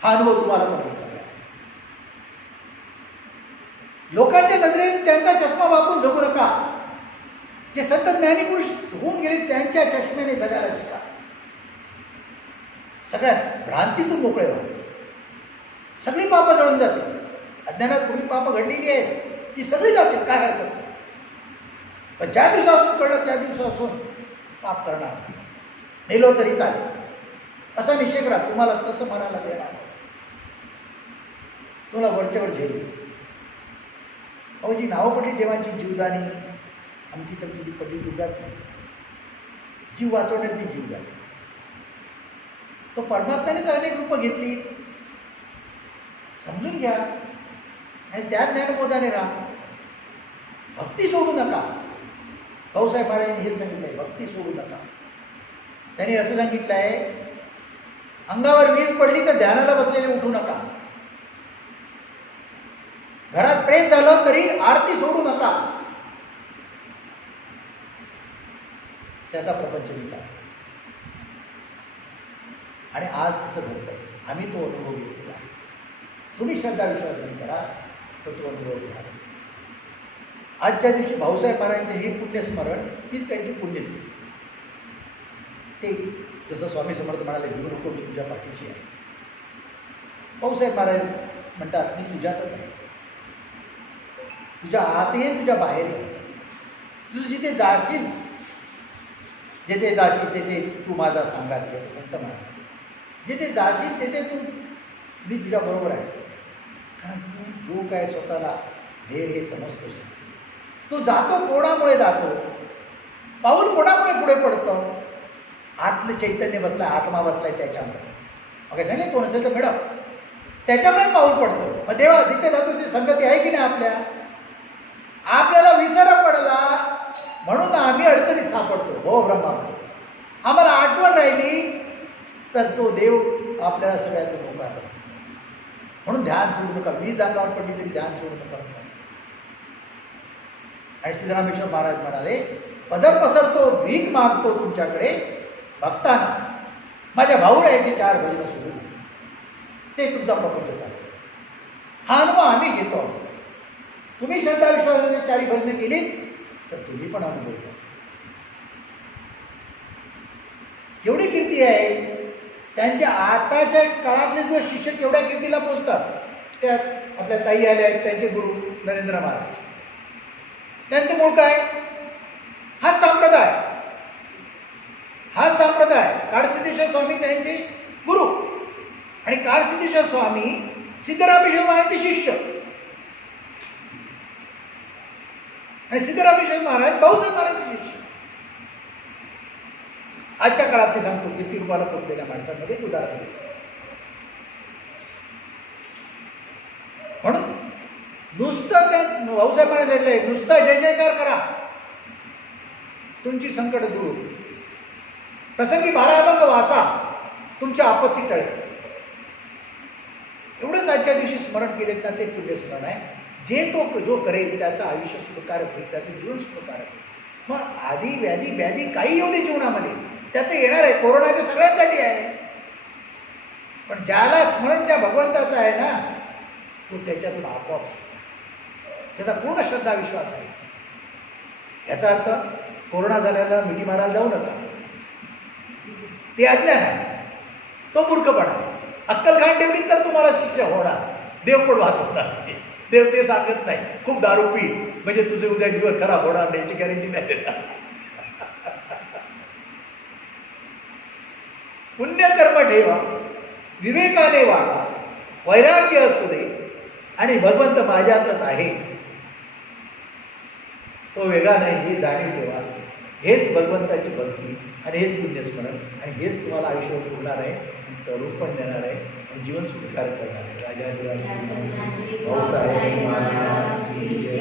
हा अनुभव तुम्हाला पण घ्यायचा आहे. लोकांच्या नजरेत त्यांचा चष्मा वापरून जगू नका. जे संत ज्ञानी पुरुष होऊन गेले त्यांच्या चष्म्याने जगायला शिका. सगळ्या भ्रांतीतून मोकळे व्हा. सगळी पापं जळून जातील. अज्ञानात पूर्वी पापं घडलेली आहेत ती सगळी जातील, काय हरकत नाही. पण ज्या दिवसापासून कळलं त्या दिवसापासून पाप करणार नाही, मेलो तरी चालेल असा निश्चय करा. तुम्हाला तसं म्हणायला देणार, तुम्हाला वरच्यावर झेल. अहो जी नावं पडली देवांची जीवदानी आमची तमची जी पडली युगात नाही, जीव वाचवण्यात ती जीवदानी. तो परमात्म्यानेच अनेक रूपं घेतली, समजून घ्या आणि त्या ज्ञानबोधाने राहा. भक्ती सोडू नका. भाऊसाहेब महाराजांनी हे सांगितलंय, भक्ती सोडू नका. त्यांनी असं सांगितलं आहे, अंगावर वीज पडली तर ध्यानाला बसलेले उठू नका. घरात प्रेत झालं तरी आरती सोडू नका. त्याचा प्रपंच विचार. आणि आज तसं घडतंय, आम्ही तो अनुभव घेतलेला आहे. तुम्ही श्रद्धा विश्वासाने करा तर तो अनुभव घ्या. आजच्या दिवशी भाऊसाहेब महाराजांचे हे पुण्यस्मरण तीच त्यांची पुण्यतिथी. ते जसं स्वामी समर्थ म्हणाले, भिवू नको मी तुझ्या पाठीशी आहे. भाऊसाहेब महाराज म्हणतात मी तुझ्यातच आहे, तुझ्या आतही आहे, तुझ्या बाहेरही आहे. तू जिथे जाशील जिथे जाशील तेथे तू माझा सांगाल, असं संत म्हणाले. जिथे जाशील तेथे तू मी तुझ्याबरोबर आहे. कारण तू जो काय स्वतःला ध्येय हे समजतोस, तो जातो कोणामुळे जातो, पाऊल कोणामुळे पुढे पडतो. आतलं चैतन्य बसलाय, आत्मा बसलाय त्याच्यामुळे. मग सांगितलं तो नसेल तर मिळव, त्याच्यामुळे पाऊल पडतो. मग देवा जिथे जातो ती संगती आहे की नाही आपल्या. आपल्याला विसर पडला म्हणून आम्ही अडचणीत सापडतो. हो ब्रह्मामध्ये आम्हाला आठवण राहिली तर तो देव आपल्याला सगळ्यात मोकळा करतो. म्हणून ध्यान सोडू नका. वीज अंगावर पडली तरी ध्यान सोडू नका. आणि सिद्धरामेश्वर महाराज म्हणाले, पदर पसरतो भीक मागतो तुमच्याकडे भक्तांना, माझ्या भाऊरायाचे 4 भजनं सोडू ते तुमचा प्रपंच चालेल. हा अनुभव आम्ही घेतो. तुम्ही श्रद्धा विश्वासाने 4 भजनं केली तर तुम्ही पण अनुभव घ्या. एवढी कीर्ती आहे त्यांच्या. आताच्या काळातले जो शिष्य केवढ्या कीर्तीला पोचतात. त्या आपल्या ताई आल्या आहेत, त्यांचे गुरु नरेंद्र महाराज. त्यांचं मूळ काय, हाच संप्रदाय. हा संप्रदाय काडसिद्धेश्वर स्वामी त्यांचे गुरु आणि काडसिद्धेश्वर स्वामी सिद्धरामेश्वर महाराजांचे शिष्य आणि सिद्धरामेश्वर महाराज भाऊसाहेब महाराजांचे शिष्य. आजच्या काळात मी सांगतो कीर्ती रूपाला पोचलेल्या माणसांमध्ये उदाहरण देतो. म्हणून नुसतं त्या भाऊसाहेब महाराज म्हटलंय नुसतं जय जयकार करा तुमची संकट दूर होतील. प्रसंगी 12 अभंग वाचा तुमच्या आपत्ती टळेल. एवढंच आजच्या दिवशी स्मरण केलेत ना ते पुण्य स्मरण आहे. जे तो जो करेल त्याचं आयुष्य सुखकारक होईल, त्याचं जीवन सुखकारक होईल. मग आधी व्याधी व्याधी काही येऊ दे जीवनामध्ये त्याचं येणार आहे. कोरोना ते सगळ्यांसाठी आहे, पण ज्याला स्मरण त्या भगवंताचं आहे ना तो त्याच्यातून आपोआप सुटतो. त्याचा पूर्ण श्रद्धा विश्वास आहे. याचा अर्थ कोरोना झाल्याला मिठी मारायला जाऊ नका, ते अज्ञान आहे, तो मूर्खपणा आहे. अक्कल घाण ठेवली तर तुम्हाला शिक्षा होणार, देव पण वाचवणार. देव ते सांगत नाही खूप दारू पी म्हणजे तुझे उद्या दिवस खराब होणार नाही याची गॅरंटी नाही देणार. पुण्यकर्म ठेवा, विवेकाने वागा, वैराग्य असू दे आणि भगवंत माझ्यातच आहे तो वेगळा नाही हे जाणीव ठेवा. हेच भगवंताची भक्ती आणि हेच पुण्यस्मरण आणि हेच तुम्हाला आयुष्यावर पुरणार आहे आणि तरुण पण देणार आहे आणि जीवन सुखकारक करणार आहे. राजाधिराज भाऊसाहेब महाराज की जय.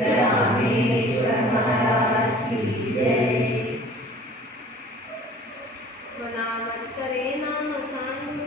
रामेश्वर महाराज की जय. मना मत्सरे नाम सांग